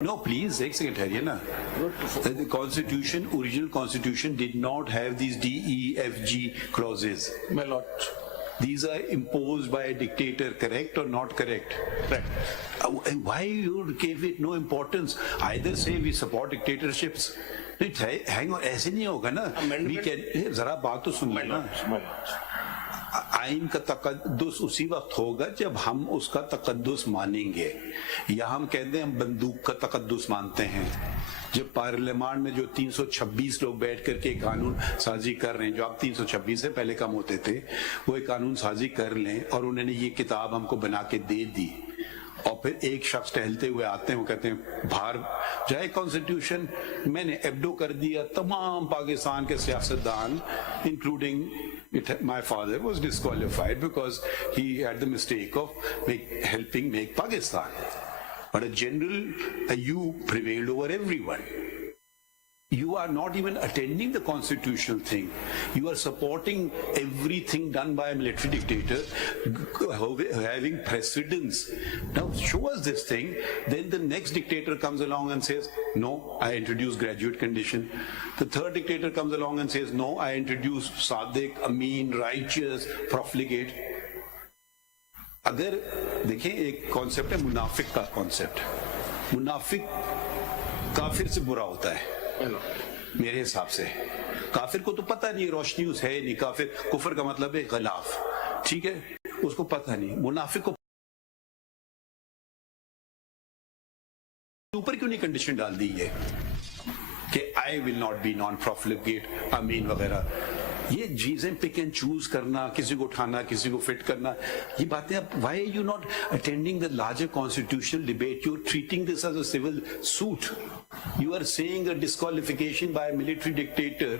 No, please, एक second ठहरिए ना. The constitution, original constitution did not have these D, E, F, G clauses. My lord. These are imposed by a dictator, correct or not correct? Correct. Why you gave it no importance? Either say we support dictatorships. Hang on, ऐसे नहीं होगा ना. We can, जरा बात तो सुन लेना. आइन का तकद्दुस उसी वक्त होगा जब हम उसका तकद्दुस मानेंगे, या हम कहते हैं हम बंदूक का तकद्दुस मानते हैं. जब पार्लियामेंट में जो 326 लोग बैठ करके कानून साजी कर रहे हैं, जो आप 326 से पहले कम होते थे, वो एक कानून साजी कर लें और उन्होंने ये किताब हमको बना के दे दी, और फिर एक शख्स टहलते हुए आते हैं, वो कहते हैं बाहर जाए कॉन्स्टिट्यूशन मैंने एब्डो कर दिया. तमाम पाकिस्तान के सियासतदान including my father was disqualified because he had the mistake of helping make Pakistan. But a general, you prevailed over everyone. You are not even attending the constitutional thing. You are supporting everything done by a military dictator, having precedence. Now show us this thing, then the next dictator comes along and says, no, I introduce graduate condition. The third dictator comes along and says, no, I introduce Sadiq, Amin, righteous, profligate. अगर देखें एक कॉन्सेप्ट है मुनाफिक का कॉन्सेप्ट. मुनाफिक काफिर से बुरा होता है मेरे हिसाब से. काफिर को तो पता नहीं रोशनी उस है नहीं. काफिर कुफर का मतलब है खिलाफ, ठीक है, उसको पता नहीं. मुनाफिक को ऊपर क्यों नहीं कंडीशन डाल दी है कि I will not be non profligate, अमीन वगैरह. ये चीजें पिक एंड चूज करना, किसी को उठाना, किसी को फिट करना, ये बातें अब why are you not attending the larger constitutional debate? You are treating this as a civil suit. You are saying a disqualification by a military dictator,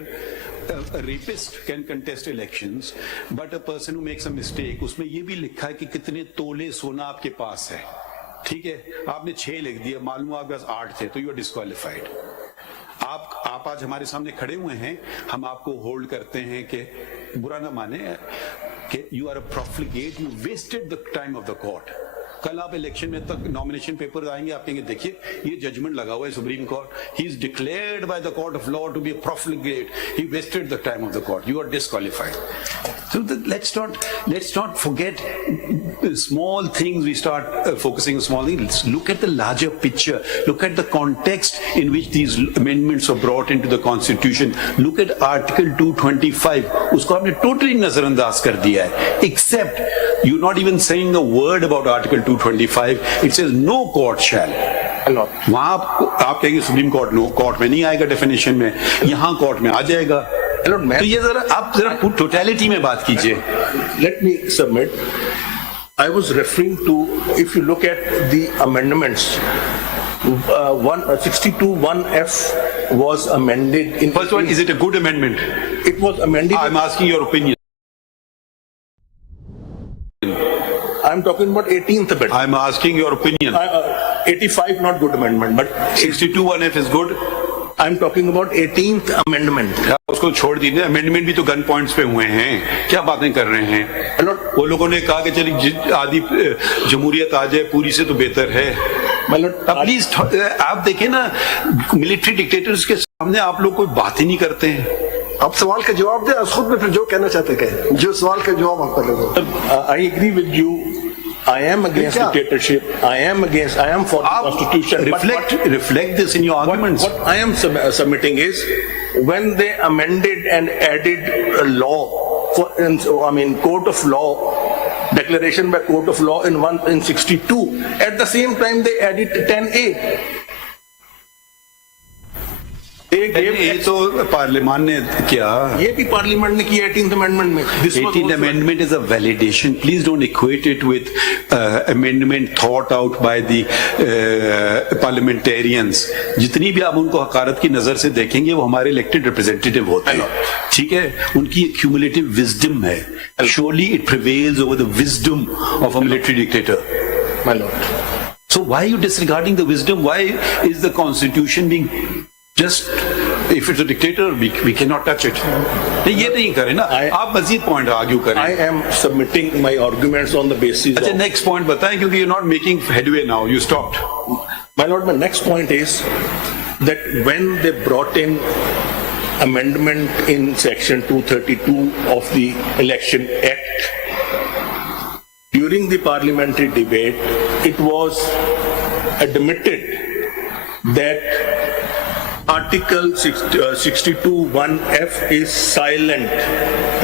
a rapist can contest elections, but a person who makes a mistake, उसमें ये भी लिखा है कि कितने तोले सोना आपके पास है, ठीक है, आपने 6 लिख दिया, मालूम आपके पास 8 थे, तो you are disqualified. आप आज हमारे सामने खड़े हुए हैं, हम आपको होल्ड करते हैं कि बुरा ना माने कि you are a profligate, you wasted the time of the court. कल आप इलेक्शन में तक नॉमिनेशन पेपर आएंगे, आप कहेंगे देखिए ये जजमेंट लगा हुआ है Supreme Court, he is declared by the court of law to be a profligate, he wasted the time of the court, you are disqualified. So let's not forget small things. We start focusing on small things. Let's look at the larger picture. Look at the context in which these amendments were brought into the Constitution. Look at Article 225. उसको आपने totally नजरअंदाज कर दिया है. Except you're not even saying a word about Article 225. It says no court shall. वहां आप कहेंगे supreme court no court में नहीं आएगा डेफिनेशन में, यहाँ कोर्ट में आ जाएगा. तो ये जरा आप जरा टोटलिटी में बात कीजिए. Let me submit. I was referring to, if you look at the amendments, 62(1)(f) was amended in. First one, is it a good amendment? It was amended. I'm asking your opinion. I'm talking about 18th amendment. I'm asking your opinion. 85 not good amendment, but 62(1)(f) is good. I'm talking about 18th amendment. उसको छोड़ दीजिए, अमेंडमेंट भी तो gun points पे हुए हैं, क्या बातें कर रहे हैं. वो लोगों ने कहा कि चलिए आदि जमहूरियत आ जाए पूरी से तो बेहतर है. प्लीज आप देखें ना, मिलिट्री डिक्टेटर्स के सामने आप लोग कोई बात ही नहीं करते हैं. आप सवाल का जवाब दे, खुद में फिर जो कहना चाहते कहें, जो सवाल का जवाब आप कर रहे. I agree with you. I am against dictatorship. I am for the Constitution. Reflect this in your arguments. What I am submitting is, when they amended and added a law, court of law, declaration by court of law in 62, at the same time they added 10A. ये तो पार्लियामेंट ने किया, ये भी पार्लियामेंट ने किया 18th amendment में. 18th amendment is a validation. Please don't equate it with amendment thought out by the parliamentarians. जितनी भी आप उनको हकारत की नजर से देखेंगे, वो हमारे elected representative होते हैं, ठीक है, उनकी cumulative wisdom है. Surely it prevails over the wisdom of a military dictator. My lord. So why are you disregarding the wisdom? Why is the constitution being just, if it's a dictator, we cannot touch it. ये नहीं करें ना, आप मजीद point argue करें. I am submitting my arguments on the basis. अच्छा, next point बताएं, क्योंकि you're not making headway now. You stopped. My lord, my next point is that when they brought in amendment in section 232 of the Election Act, during the parliamentary debate, it was admitted that Article 62(1)(f) is silent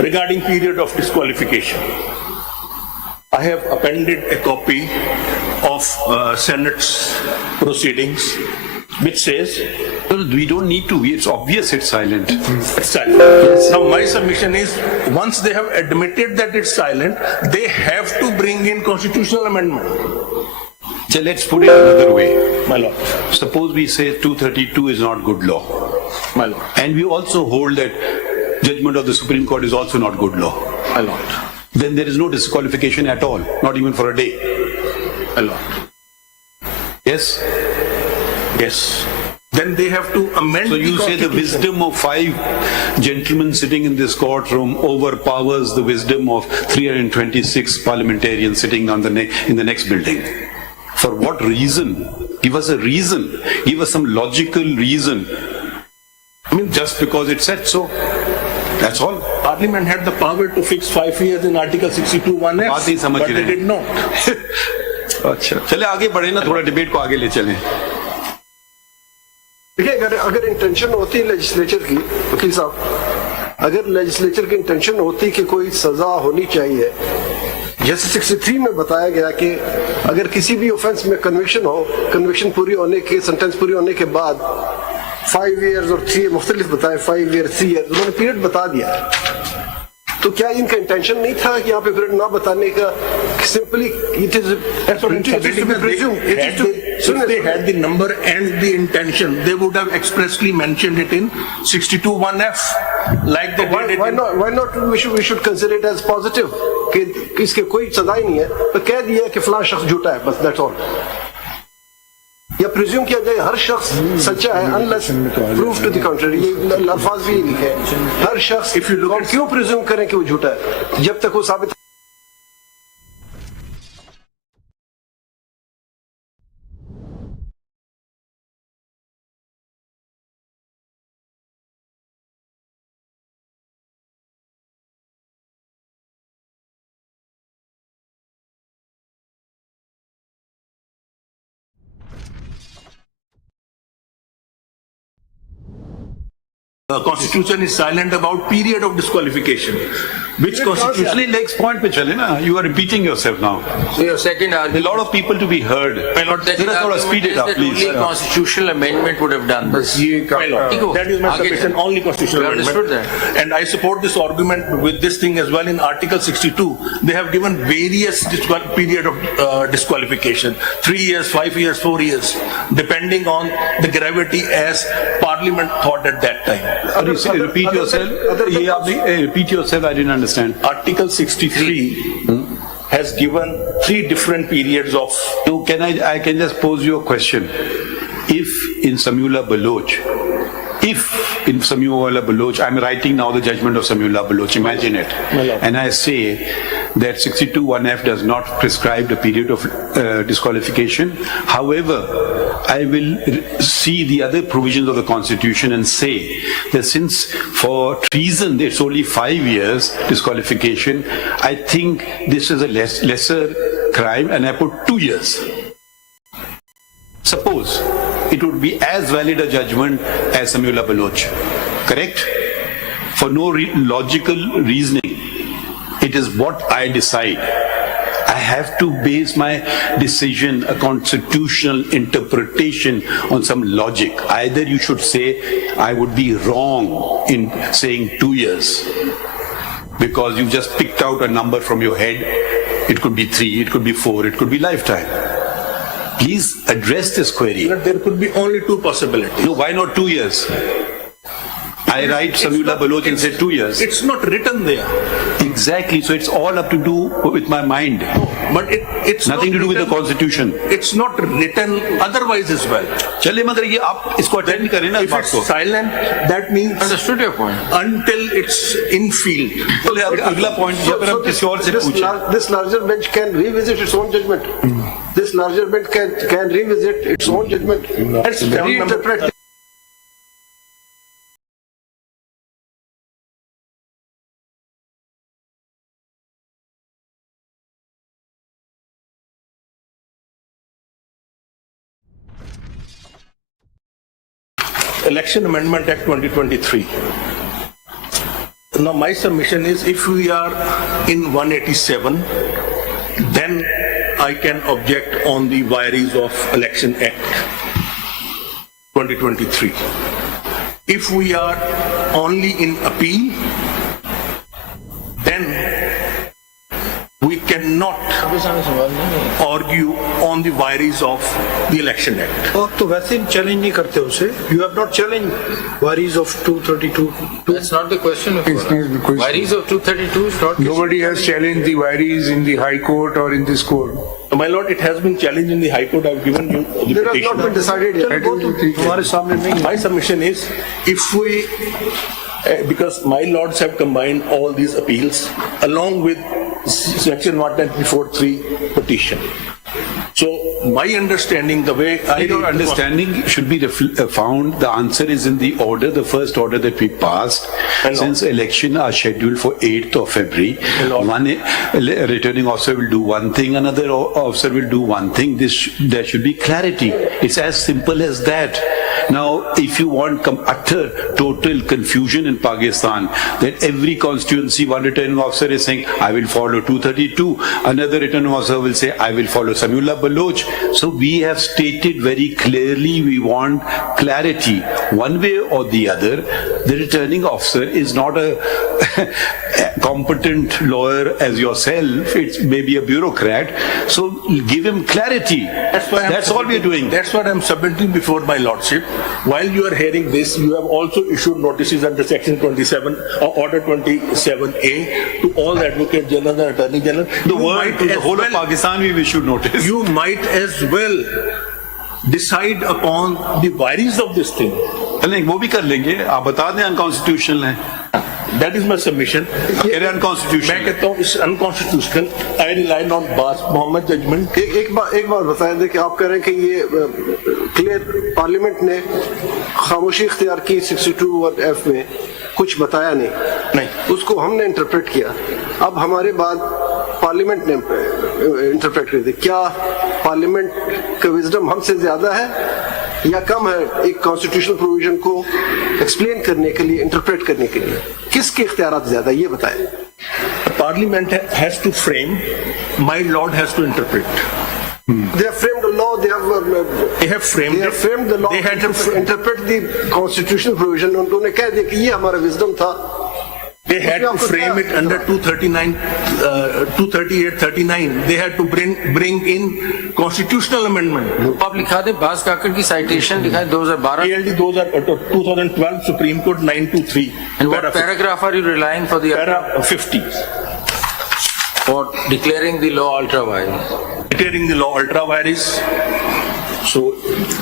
regarding period of disqualification. I have appended a copy of Senate's proceedings, which says We don't need to. It's obvious it's silent. it's silent. Now my submission is, once they have admitted that it's silent, they have to bring in constitutional amendment. So let's put it another way. My lord, Suppose we say 232 is not good law. my lord, And we also hold that judgment of the Supreme Court is also not good law. my lord, Then there is no disqualification at all, not even for a day. my lord. Yes? Yes. Then they have to amend So you say the Constitution. wisdom of 5 gentlemen sitting in this courtroom overpowers the wisdom of 326 parliamentarians sitting on in the next building. For what reason? Give us a reason. Give us some logical reason. I mean, just because it said so. That's all. Parliament had the power to fix 5 years in Article 62(1)(f), बात ही समझ but they रहे हैं। did not. अच्छा चले आगे बढ़े ना, थोड़ा डिबेट को आगे ले चलें। देखिए, अगर इंटेंशन होती लेजिस्लेचर की, वकील साहब, अगर लेजिस्लेचर की इंटेंशन होती कि कोई सजा होनी चाहिए, जैसे 63 में बताया गया कि अगर किसी भी ऑफेंस में कन्विक्शन हो, कन्विक्शन पूरी होने के, सेंटेंस पूरी होने के बाद 5 years और 3 मुख्तलिफ बताए, 5 years 3 years, उन्होंने पीरियड बता दिया। तो क्या इनका इंटेंशन नहीं था कि यहाँ पे पीरियड ना बताने का, simply it is If they had the number and the intention, they would have expressly mentioned it in 62(1)(f), like they did it why in... not we should consider it as positive कि इसके कोई सजा ही नहीं है, तो कह दिया कि फलां शख्स झूठा है, बस दैट्स ऑल। या प्रिज्यूम किया जाए हर शख्स सच्चा है unless proof to the contrary, ये अल्फाज भी लिखे हैं, हर शख्स क्यों प्रिज्यूम करें कि वो झूठा है जब तक वो साबित Constitution is silent about period of disqualification, which constitutionally... next point पे चले ना, you are repeating yourself now. So your second A argument, lot of people to be heard. Thora speed it up, that please. only constitutional amendment would have done this. My lord, that is my Aage submission, chalo. only constitutional You understood amendment. And I support this argument with this thing as well in Article 62. They have given various period of disqualification, 3 years, 5 years, 4 years, depending on the gravity as Parliament thought at that time. Sorry, repeat yourself. ये आपने repeat yourself. I didn't understand. Article 63 has given 3 different periods of... So can I can just pose you a question. If in Samiullah Baloch, I'm writing now the judgment of Samiullah Baloch, imagine it. And I say that 62(1)(f) does not prescribe the period of disqualification. However, I will see the other provisions of the Constitution and say that since for treason it's only 5 years disqualification, I think this is a lesser crime and I put 2 years. Suppose it would be as valid a judgment as Samiullah Baloch, correct? For no logical reasoning. It is what I decide. I have to base my decision, a constitutional interpretation, on some logic. Either you should say I would be wrong in saying 2 years because you just picked out a number from your head. It could be 3, it could be 4, it could be lifetime. Please address this query. There could be only 2 possibilities. No, why not 2 years? I write Samiullah Baloch and say 2 years. It's not written there. Exactly, so it's all up to do with my mind. but it's Nothing to do with the written- constitution. It's not written otherwise as well. चलिए मगर ये आप इसको अटेंड करें ना इस If बात it's को. silent, that means Understood your point. until it's in field. चलिए अगला पॉइंट या फिर हम किसी और से पूछें. this larger bench can revisit its own judgment. This larger bench can revisit its own judgment. That's Reinterpret. Election Amendment Act 2023. Now my submission is if we are in 187, then I can object on the vires of Election Act 2023. If we are only in appeal, then we cannot argue on the vires of the Election Act. आप तो वैसे ही चैलेंज नहीं करते उसे. You have not challenged varies of 232. That's not the question. It's not the question. Varies of 232 is not. Nobody has challenged the varies in the High Court or in this court. My lord, it has been challenged in the High Court. I've given you the There has petition. not been decided yet. हमारे सामने नहीं है. My submission is, if we, because my lords have combined all these appeals along with section 194(3) petition. So my understanding, the way I Your understanding should be found. The answer is in the order, the first order that we passed. And Since election are scheduled for 8th of February, one returning officer will do one thing, another officer will do one thing. There should be clarity. It's as simple as that. Now, if you want utter total confusion in Pakistan, that every constituency, one returning officer is saying, I will follow 232, another returning officer will say, I will follow Samiullah Baloch. So we have stated very clearly we want clarity, one way or the other. The returning officer is not a competent lawyer as yourself, it's maybe a bureaucrat. So give him clarity. That's all we're doing. That's what I'm submitting before my lordship. While you are hearing this, you have also issued notices under section 27 or order 27A to all the Advocate General and Attorney General. The world, to the whole of Pakistan, we issued notice. You might as well decide upon the vires of this thing. नहीं वो भी कर लेंगे. आप बता दें अनकॉन्स्टिट्यूशनल है. That is my submission. कह रहे अनकॉन्स्टिट्यूशनल. मैं कहता हूँ इस unconstitutional. I rely on Bas Mohammed judgment. एक बात बताएं दे कि आप कह रहे हैं कि ये क्लियर पार्लियामेंट ने खामोशी इख्तियार की 62(1)(f) में कुछ बताया नहीं, उसको हमने इंटरप्रेट किया. अब हमारे बाद पार्लियामेंट ने इंटरप्रेट कर दिया. क्या पार्लियामेंट का विजडम हमसे ज्यादा है या कम है एक कॉन्स्टिट्यूशनल प्रोविजन को एक्सप्लेन करने के लिए, इंटरप्रेट करने के लिए? किसके इख्तियारात ज्यादा, ये बताएं. Parliament has to frame, my lord has to interpret. They have framed the law. They have framed the law. They had to interpret the constitutional provision. उन्होंने कह दिया कि ये हमारा wisdom था. They had to frame it under 239, 238, 39. They had to bring in constitutional amendment. आप लिखा दे बास काकड़ की citation लिखा है 2012. ALD, those are 2012 Supreme Court 923. And what paragraph are you relying for the Para 50. for declaring the law ultra vires? Declaring the law ultra vires. So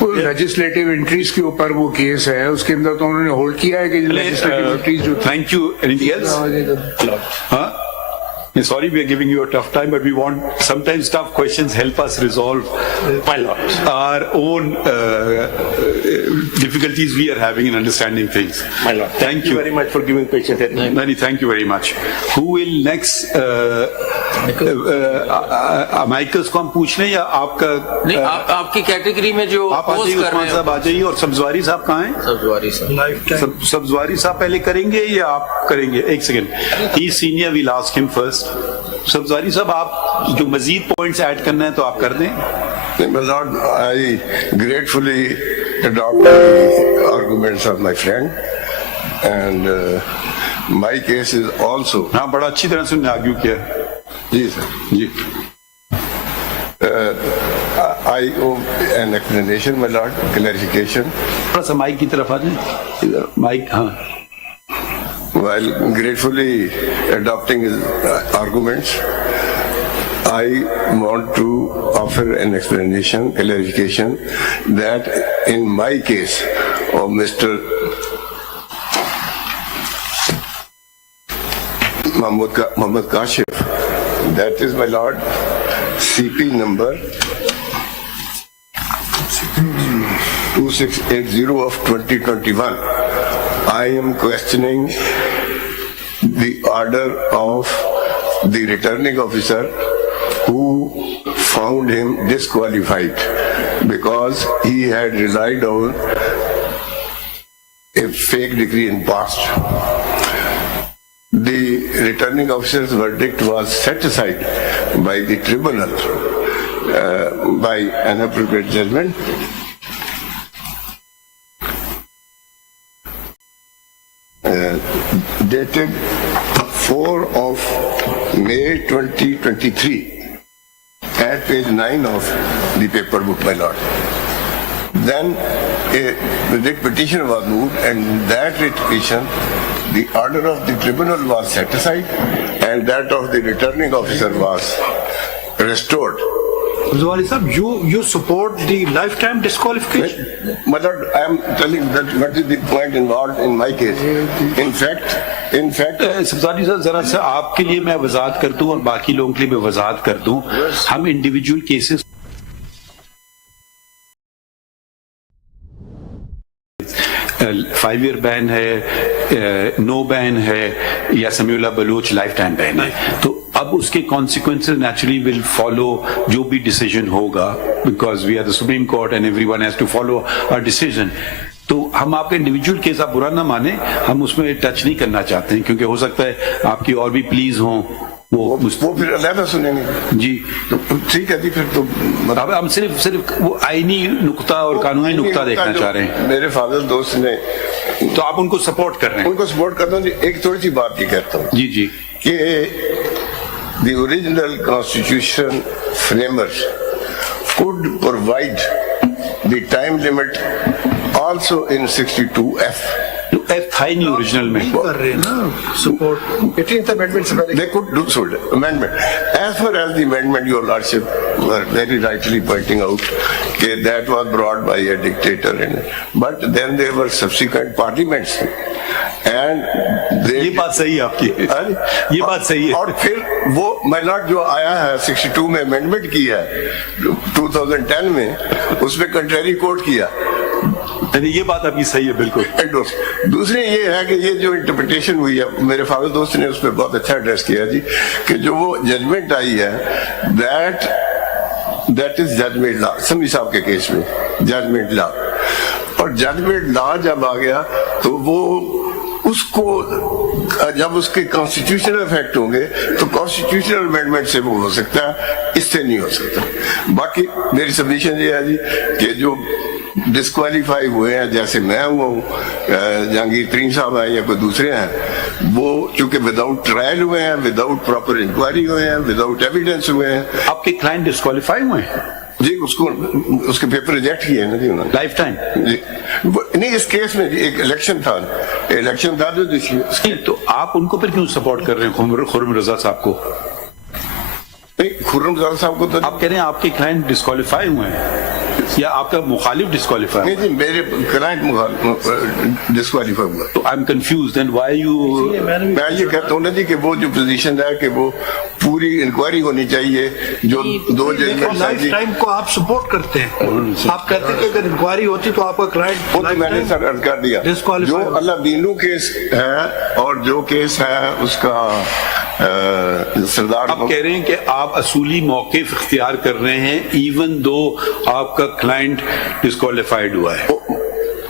legislative entries के ऊपर वो केस है, उसके अंदर तो उन्होंने होल्ड किया है कि लेजिस्लेटिव एंट्रीज जो Thank you. Anything else? Huh? Sorry, we are giving you a tough time, but we want sometimes tough questions help us resolve our own difficulties we are having in understanding things. My lord, thank you very much for giving patient attention. Nani, thank you very much. Who will next? Michaels को हम पूछ लें या आपका? नहीं, आपकी कैटेगरी में जो आप आ जाइए, उस्मान साहब आ जाइए. और सब्जवारी साहब कहाँ हैं? सब्जवारी साहब. सब्जवारी साहब पहले करेंगे या आप करेंगे? एक second. He senior, we last him first. Sabzwari साहब, आप जो मजीद पॉइंट्स ऐड करना है तो आप कर दें. My Lord, I gratefully adopt the arguments of my friend, and my case is also. हाँ, बड़ा अच्छी तरह से उन्होंने आर्ग्यू किया. जी सर. जी. I owe an explanation, my Lord, clarification. थोड़ा सा माइक की तरफ आ जाए. इधर माइक. हाँ. While gratefully adopting his arguments, I want to offer an explanation, clarification, that in my case of Mr. Muhammad Kashif, that is, my lord, CP number 2680 of 2021. I am questioning the order of the returning officer who found him disqualified because he had relied on a fake degree in past. The returning officer's verdict was set aside by the tribunal by an appropriate judgment. Dated 4 of May 2023 at page 9 of the paper book, my lord. Then a writ petition was moved, and in that writ petition the order of the tribunal was set aside and that of the returning officer was restored. Zawali Sahab, you support the lifetime disqualification? My lord, I am telling that what is the point involved in my case. In fact, सब्जानी साहब जरा सा आपके लिए मैं वजाहत कर दूं और बाकी लोगों के लिए मैं वजाहत कर दूं. हम इंडिविजुअल केसेस 5 ईयर बैन है, नो बैन है, या समीउल्लाह बलूच लाइफ टाइम बैन है, तो अब उसके कॉन्सिक्वेंसेस नेचुरली विल फॉलो जो भी डिसीजन होगा, because we are the supreme court and everyone has to follow our decision. तो हम आपके इंडिविजुअल केस आप बुरा ना माने, हम उसमें टच नहीं करना चाहते हैं, क्योंकि हो सकता है आपकी और भी प्लीज हों वो फिर अलहदा सुनेंगे जी. तो ठीक है जी, फिर तो अब हम सिर्फ वो आईनी नुक्ता और कानूनी नुक्ता देखना चाह रहे हैं. मेरे फादर दोस्त ने, तो आप उनको सपोर्ट कर रहे हैं? उनको सपोर्ट करता हूँ. एक थोड़ी सी बात ही कहता हूँ जी जी कि the original constitution framers could provide the time limit also in 62F. F था ही नहीं ओरिजिनल में. कर रहे हैं ना support 18th amendment से पहले They could do so, amendment. As far as the amendment, your lordship were very rightly pointing out that was brought by a dictator, but then there were subsequent parliaments. And ये बात सही है आपकी, ये बात सही है. और फिर वो माइनॉट जो आया है 62 में अमेंडमेंट किया है 2010 में, उसमें कंट्रेरी कोर्ट किया. ये बात आपकी सही है बिल्कुल. दूसरी ये है कि ये जो इंटरप्रिटेशन हुई है, मेरे फादर दोस्त ने उस पर बहुत अच्छा एड्रेस किया जी, कि जो वो जजमेंट आई है दैट इज जजमेंट लॉ. समी साहब के केस में जजमेंट लॉ, और जजमेंट लॉ जब आ गया तो वो उसको जब उसके कॉन्स्टिट्यूशनल इफेक्ट होंगे तो कॉन्स्टिट्यूशनल अमेंडमेंट से वो हो सकता है, इससे नहीं हो सकता. बाकी मेरी सबमिशन ये है जी कि जो डिस्क्वालीफाई हुए हैं, जैसे मैं हुआ हूँ, जहांगीर तरीन साहब हैं या कोई दूसरे हैं, वो चूंकि विदाउट ट्रायल हुए हैं, विदाउट प्रॉपर इंक्वायरी हुए हैं, विदाउट एविडेंस हुए हैं. आपके क्लाइंट डिस्क्वालीफाई हुए हैं जी? उसके पेपर रिजेक्ट किए ना जी उन्होंने लाइफ टाइम जी. नहीं, इस केस में एक इलेक्शन था जो तो आप उनको फिर क्यों सपोर्ट कर रहे हैं खुर्रम रजा साहब को? खुर्रम रजा साहब को तो आप कह रहे हैं आपके क्लाइंट डिस्क्वालीफाई हुए हैं या आपका मुखालिफ डिस्क्वालीफाई? नहीं जी, मेरे क्लाइंट डिस्क्वालीफाई हुआ. तो I am confused and why you. मैं ये कहता हूँ ना जी कि वो जो पोजीशन है कि वो पूरी इंक्वायरी होनी चाहिए, जो दो जजमेंट. लाइफ टाइम को आप सपोर्ट करते हैं, आप कहते हैं कि अगर इंक्वायरी होती तो आपका क्लाइंट. वो तो मैंने सर अर्ज कर दिया, जो अल्लाह बीनू केस है और जो केस है उसका सरदार. आप कह रहे हैं कि आप असूली मौक़िफ़ इख्तियार कर रहे हैं इवन दो आपका क्लाइंट डिस्क्वालीफाइड हुआ है.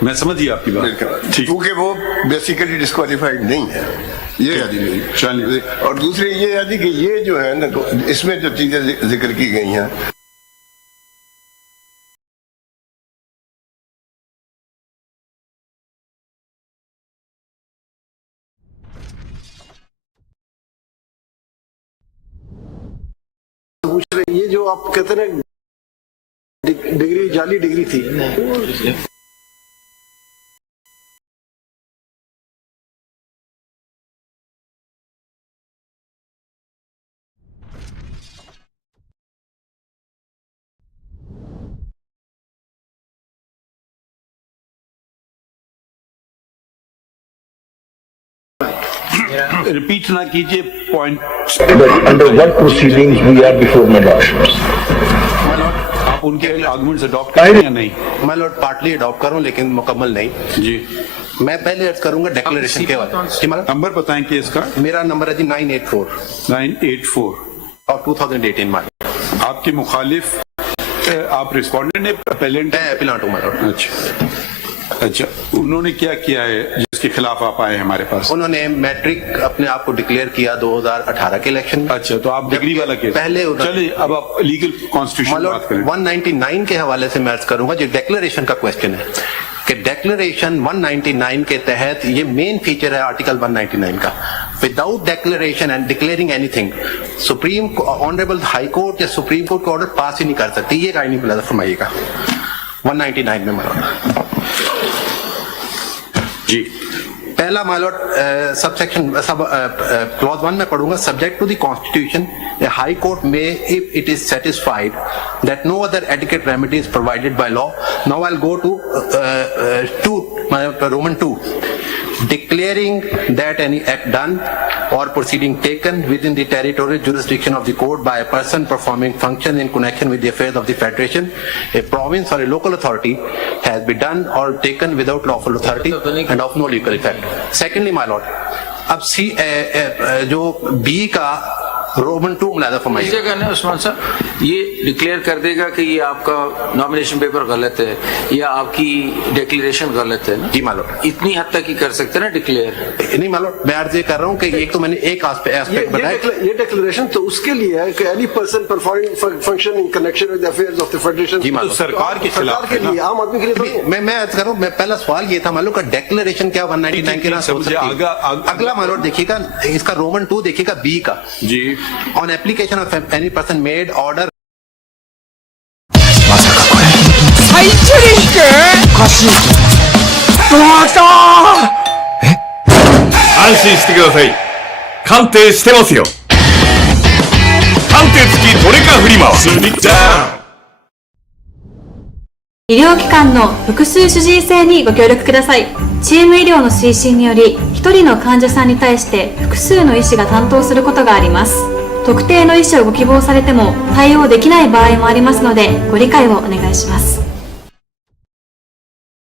मैं समझ गया आपकी बात, क्योंकि वो बेसिकली डिस्क्वालीफाइड नहीं है. ये है जी. और दूसरी ये है जी कि ये जो है ना, इसमें जो चीजें जिक्र की गई हैं, पूछ रहे, ये जो आप कहते हैं डिग्री जाली डिग्री थी, रिपीट ना कीजिए point. But under what proceedings we are before my lord? आप उनके आर्गुमेंट्स अडॉप्ट करें या नहीं? माय लॉर्ड पार्टली अडॉप्ट करूं लेकिन मुकम्मल नहीं। जी, मैं पहले अर्ज करूंगा डिक्लेरेशन के बारे में। जी माय लॉर्ड, नंबर बताएं केस का। मेरा नंबर है जी 984 984 और 2018 माय लॉर्ड। आपके मुखालिफ आप रिस्पोंडेंट ने अपेलेंट? मैं एपिलांट हूं माय लॉर्ड। अच्छा, उन्होंने क्या किया है जिसके खिलाफ आप आए हैं हमारे पास? उन्होंने मैट्रिक अपने आप को डिक्लेयर किया 2018 के इलेक्शन में। अच्छा, तो आप डिग्री वाला केस पहले चलिए, अब आप लीगल कॉन्स्टिट्यूशन बात करें। 199 के हवाले से मैं अर्ज करूंगा, जो डिक्लेरेशन का क्वेश्चन है कि डिक्लेरेशन 199 के तहत ये मेन फीचर है आर्टिकल 199 का। Without declaration and declaring anything supreme honourable high court या सुप्रीम कोर्ट का ऑर्डर पास ही नहीं कर सकती। ये राय नहीं मिला फरमाइएगा 199 में मालूम जी। पहला मालूट सबसेक्शन क्लॉज 1 में पढ़ूंगा, subject to the constitution a high court may, if it is satisfied that no other adequate remedy is provided by law. Now I'll go to Roman 2, declaring that any act done or proceeding taken within the territorial jurisdiction of the court by a person performing function in connection with the affairs of the federation, a province or a local authority has been done or taken without lawful authority and of no legal effect. Secondly, my lord, अब सी जो बी का रोमन 2 मुलादा फरमाइए। इस जगह ना उस्मान साहब ये डिक्लेयर कर देगा कि ये आपका नॉमिनेशन पेपर गलत है या आपकी डिक्लेरेशन गलत है ना? जी मालूम, इतनी हद तक ही कर सकते हैं ना डिक्लेयर? नहीं मालूम, मैं अर्ज ये कर रहा हूँ कि एक तो मैंने एक एस्पेक्ट बताया। ये डिक्लेरेशन तो उसके लिए है कि any person performing function in connection with the affairs of the federation. जी मालूम, सरकार के खिलाफ के लिए, आम आदमी के लिए नहीं। मैं अर्ज कर रहा हूँ, मैं पहला सवाल ये था मालूम का डिक्लेरेशन क्या 199 के नाम हो सकती है। अगला मालूम देखिएगा, इसका रोमन 2 देखिएगा बी का जी, on application of any person made order. 最チャレンジおかしいどうした安心してください。鑑定してますよ。鑑定付きトレカフリマは医療機関の複数主治医制にご協力ください。チーム医療の推進により1人の患者さんに対して複数の医師が担当することがあります。特定の医師をご希望されても対応できない場合もありますのでご理解をお願いします。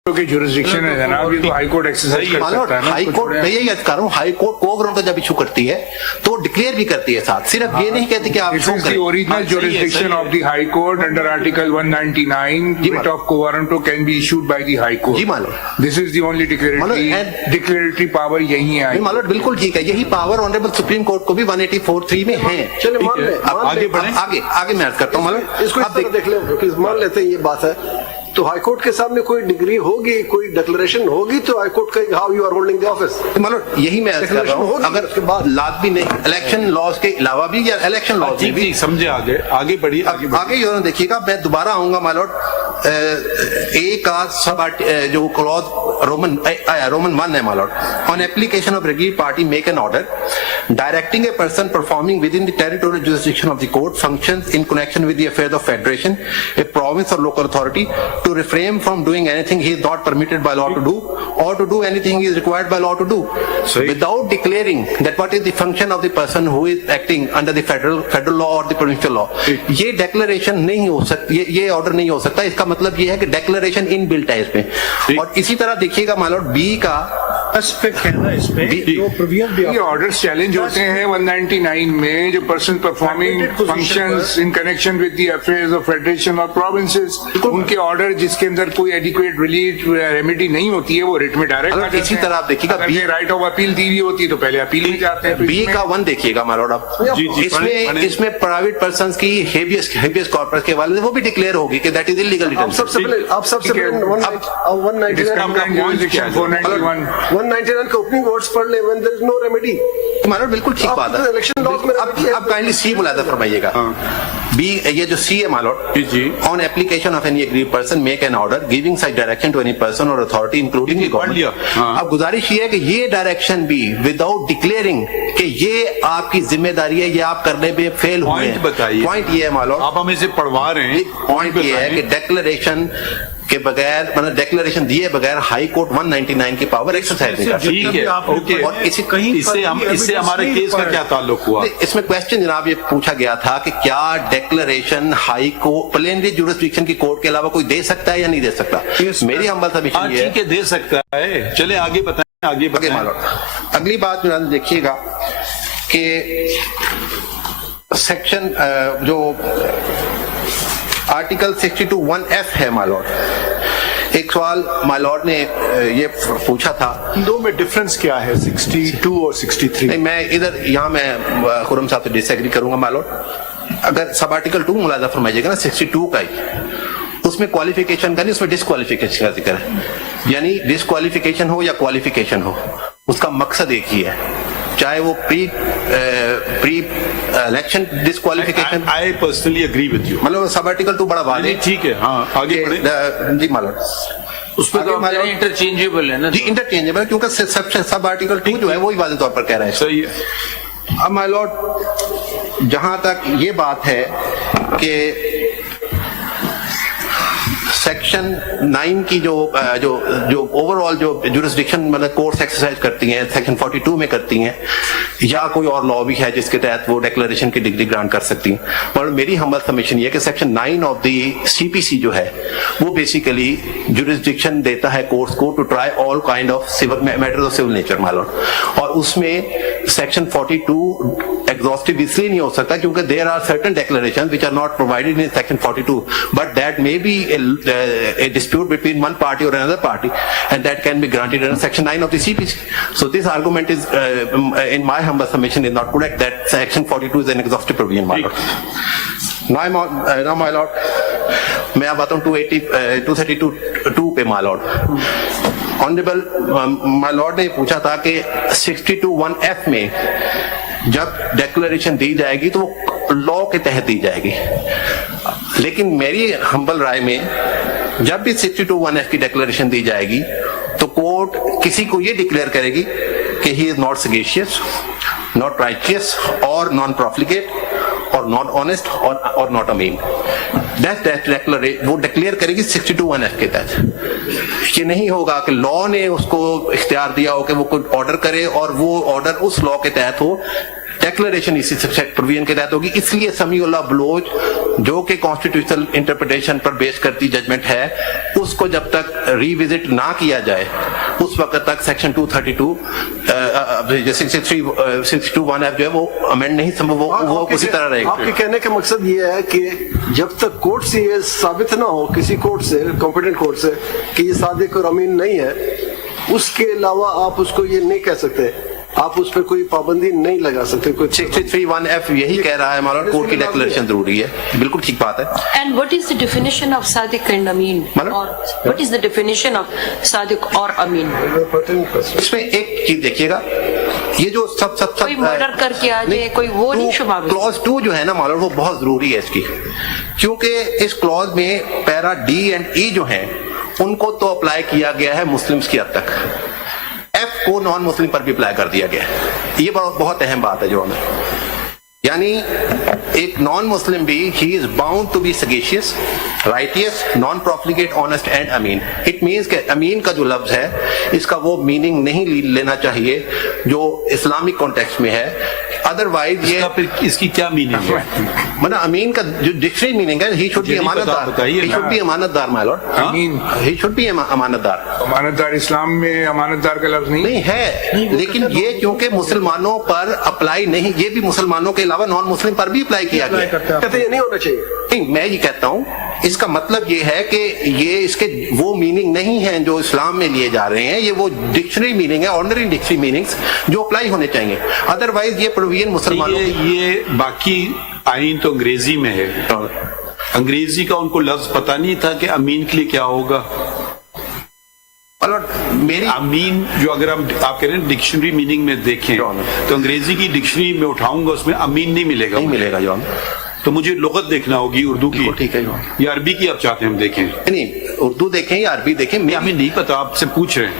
jurisdiction है जनाब, ये तो हाई कोर्ट एक्सरसाइज कर सकता है ना। हाई कोर्ट मैं यही कर रहा हूँ, हाई कोर्ट को ग्राउंड जब इशू करती है तो डिक्लेयर भी करती है साथ, सिर्फ ये नहीं कहती कि आप This is the original jurisdiction of the High Court under Article 199. Writ of quo warranto can be issued by the High Court. जी मालूम, This is the only declaratory power यही है। मालूम बिल्कुल ठीक है, यही पावर ऑनरेबल सुप्रीम कोर्ट को भी 184(3) में है। चलिए मान ले, आगे बढ़े, आगे मैं अर्ज करता हूँ मालूम। इसको आप देख ले, मान लेते हैं ये बात है तो हाईकोर्ट के सामने कोई डिग्री होगी, कोई डिक्लेरेशन होगी तो हाईकोर्ट का how you are holding the office. मतलब यही मैं अर्ज कर रहा हूँ, अगर उसके बाद लाजमी नहीं इलेक्शन लॉज के अलावा भी या इलेक्शन लॉज में भी समझे। आगे बढ़िए, आगे जो देखिएगा, मैं दोबारा आऊंगा मालूम ए का सब जो क्लॉज रोमन 1 है मालूम, on application of regular party make an order directing a person performing within the territorial jurisdiction of the court functions in connection with the affairs of federation, a province और local authority to refrain from doing anything he is not permitted by law to do or to do anything he is required by law to do without declaring that what is the function of the person who is acting under the federal law or the provincial law. ये declaration नहीं हो सकती, ये order नहीं हो सकता। इसका मतलब ये है कि declaration inbuilt है इसमें। और इसी तरह देखिएगा मालूम बी का ये ऑर्डर्स चैलेंज होते हैं 199 में, जो person performing functions in connection with the affairs of federation और प्रोविंसेस, उनके ऑर्डर जिसके अंदर कोई एडिक्वेट रिलीफ रेमेडी नहीं होती है वो रिट में डायरेक्ट आ जाते हैं। इसी तरह आप देखिएगा, अगर ये राइट ऑफ अपील दी हुई होती है तो पहले अपील में जाते हैं। बी का 1 देखिएगा मालूम आप, इसमें प्राइवेट पर्सन्स की हेबियस कॉर्पस के वाले वो भी डिक्लेयर होगी कि दैट इज इलीगल। आप सबसे पहले 199 के ओपनिंग वर्ड्स पढ़ ले, when there is no remedy. मालूम बिल्कुल ठीक बात है। इलेक्शन लॉ में अब काइंडली सी मुलादा फरमाइएगा। बी ये जो सी है मालूम, on application of any agreed person make an order giving such direction to any person or authority including the government. अब गुजारिश ये है कि ये डायरेक्शन भी विदाउट डिक्लेयरिंग कि ये आपकी जिम्मेदारी है, ये आप करने में फेल हुए हैं। बताइए, पॉइंट ये है मालूम, आप हमें से पढ़वा रहे हैं। पॉइंट ये है कि डिक्लेरेशन کے بغیر مطلب ڈیکلریشن دیے بغیر ہائی کورٹ 199 کی پاور ایکسرسائز نہیں کر سکتی. ٹھیک ہے اوکے, اور اس سے ہمارے کیس کا کیا تعلق ہوا؟ اس میں کوشچن جناب یہ پوچھا گیا تھا کہ کیا ڈیکلریشن ہائی کورٹ پلینری جورسڈکشن کی کورٹ کے علاوہ کوئی دے سکتا ہے یا نہیں دے سکتا؟ میری ہمبل سبمیشن یہ ہے ٹھیک ہے دے سکتا ہے. چلے آگے بتائیں, آگے بتائیں. اگلی بات جو دیکھیے گا کہ سیکشن جو آرٹیکل 62(1)(f) ہے مائی لارڈ, ایک سوال مائی لارڈ نے یہ پوچھا تھا دو میں ڈفرنس کیا ہے 62 اور 63؟ نہیں میں ادھر یہاں میں خرم صاحب سے ڈس ایگری کروں گا مائی لارڈ. اگر سب آرٹیکل 2 ملاحظہ فرمائیے گا نا 62 کا ہی, اس میں کوالیفیکیشن کا نہیں, اس میں ڈسکوالیفیکیشن کا ذکر ہے. یعنی ڈسکوالیفیکیشن ہو یا کوالیفیکیشن ہو, اس کا مقصد ایک ہی ہے, چاہے وہ پری الیکشن ڈسکوالیفیکیشن. I personally agree with you. مطلب سب آرٹیکل 2 بڑا واضح ہے. ٹھیک ہے, ہاں آگے بڑھیں. جی مالک اس پہ تو انٹرچینجیبل ہے نا. جی انٹرچینجیبل ہے کیونکہ سب آرٹیکل 2 جو ہے وہی واضح طور پر کہہ رہے ہیں. صحیح ہے. اب مائی لارڈ جہاں تک یہ بات ہے کہ سیکشن 9 کی جو اوور آل جو جورسڈکشن مطلب کورٹس ایکسرسائز کرتی ہیں سیکشن 42 میں کرتی ہیں, یا کوئی اور لا بھی ہے جس کے تحت وہ ڈیکلریشن کی ڈگری گرانٹ کر سکتی ہیں. اور میری ہمبل سبمیشن یہ ہے کہ سیکشن 9 آف دی CPC جو ہے وہ بیسیکلی جورسڈکشن دیتا ہے کورٹس کو ٹو ٹرائی آل کائنڈ آف میٹرز آف سول نیچر مائی لارڈ. اور اس میں سیکشن 42 ایگزاسٹو اس لیے نہیں ہو سکتا کیونکہ دیر آر سرٹن ڈیکلریشن which are not provided in section 42 but that may be a dispute between one party or another party and that can be granted under section 9 of the CPC. So this argument is in my humble submission is not correct that section 42 is an exhaustive provision my lord. Now my lord میں اب آتا ہوں 232 پہ my lord. Honorable my lord نے پوچھا تھا کہ 62(1)(f) میں جب ڈیکلریشن دی جائے گی تو وہ لا کے تحت دی جائے گی, لیکن میری ہمبل رائے میں جب بھی 62(1)(f) کی ڈیکلریشن دی جائے گی تو کورٹ کسی کو یہ ڈکلیئر کرے گی کہ ہی از ناٹ سگیشیس, ناٹ رائچیس اور نان پروفلیگیٹ اور ناٹ آنےسٹ اور ناٹ امین. وہ ڈکلیئر کرے گی 62(1)(f) کے تحت. یہ نہیں ہوگا کہ لا نے اس کو اختیار دیا ہو کہ وہ کوئی آرڈر کرے اور وہ آرڈر اس لا کے تحت ہو, ڈیکلریشن اسی پروویژن کے تحت ہوگی. اس لیے سمیع اللہ بلوچ جو کہ کانسٹیٹیوشنل انٹرپریٹیشن پر بیس کرتی ججمنٹ ہے اس کو جب تک ری وزٹ نہ کیا جائے اس وقت تک سیکشن 232 62(1)(f) جو ہے وہ امینڈ نہیں, وہ اسی طرح رہے گا. آپ کے کہنے کا مقصد یہ ہے کہ جب تک کورٹ سے یہ ثابت نہ ہو کسی کورٹ سے کمپیٹنٹ کورٹ سے کہ یہ صادق اور امین نہیں ہے, اس کے علاوہ آپ اس کو یہ نہیں کہہ سکتے, آپ اس پہ کوئی پابندی نہیں لگا سکتے. 63(1)(f) یہی کہہ رہا ہے ہمارا کورٹ کی ڈیکلریشن ضروری ہے, بالکل ٹھیک بات ہے. And what is the definition of صادق and امین, or what is the definition of صادق اور امین؟ اس میں ایک چیز دیکھیے گا, یہ جو سب کوئی مرڈر کر کے آ جائے کوئی وہ نہیں شمار. کلوز 2 جو ہے نا مالر وہ بہت ضروری ہے اس کی, کیونکہ اس کلوز میں پیرا ڈی اینڈ ای جو ہیں ان کو تو اپلائی کیا گیا ہے مسلمس کی حد تک, ایف کو نان مسلم پر بھی اپلائی کر دیا گیا ہے. یہ بہت اہم بات ہے جو ہمیں, یعنی ایک نان مسلم بھی ہی از باؤنڈ ٹو بی سگیشیس, رائٹیس, نان پروفلیگیٹ, آنےسٹ اینڈ امین. اٹ مینس کہ امین کا جو لفظ ہے اس کا وہ میننگ نہیں لینا چاہیے جو اسلامک کانٹیکسٹ میں ہے. ادروائز یہ اس کی کیا میننگ ہے؟ مطلب امین کا جو ڈکشنری میننگ ہے ہی شوڈ بی امانت دار, ہی شوڈ بی امانت دار مائی لارڈ, ہی شوڈ بی امانت دار. امانت دار اسلام میں امانت دار کا لفظ نہیں ہے, لیکن یہ کیونکہ مسلمانوں پر اپلائی نہیں, یہ بھی مسلمانوں کے علاوہ نان مسلم پر بھی اپلائی کیا گیا. کہتے یہ نہیں ہونا چاہیے. نہیں, میں یہ کہتا ہوں اس کا مطلب یہ ہے کہ یہ اس کے وہ میننگ نہیں ہیں جو اسلام میں لیے جا رہے ہیں, یہ وہ ڈکشنری میننگ ہے, آرڈنری ڈکشنری میننگز جو اپلائی ہونے چاہیے. ادروائز یہ پروویژن مسلمانوں یہ باقی آئین تو انگریزی میں ہے, انگریزی کا ان کو لفظ پتہ نہیں تھا کہ امین کے لیے کیا ہوگا. میری امین جو اگر آپ کہہ رہے ہیں ڈکشنری میننگ میں دیکھیں تو انگریزی کی ڈکشنری میں اٹھاؤں گا اس میں امین نہیں ملے گا. نہیں ملے گا جوان, تو مجھے لغت دیکھنا ہوگی اردو کی. ٹھیک ہے یا عربی کی آپ چاہتے ہیں ہم دیکھیں؟ نہیں, اردو دیکھیں یا عربی دیکھیں, ہمیں نہیں پتا, آپ سے پوچھ رہے ہیں.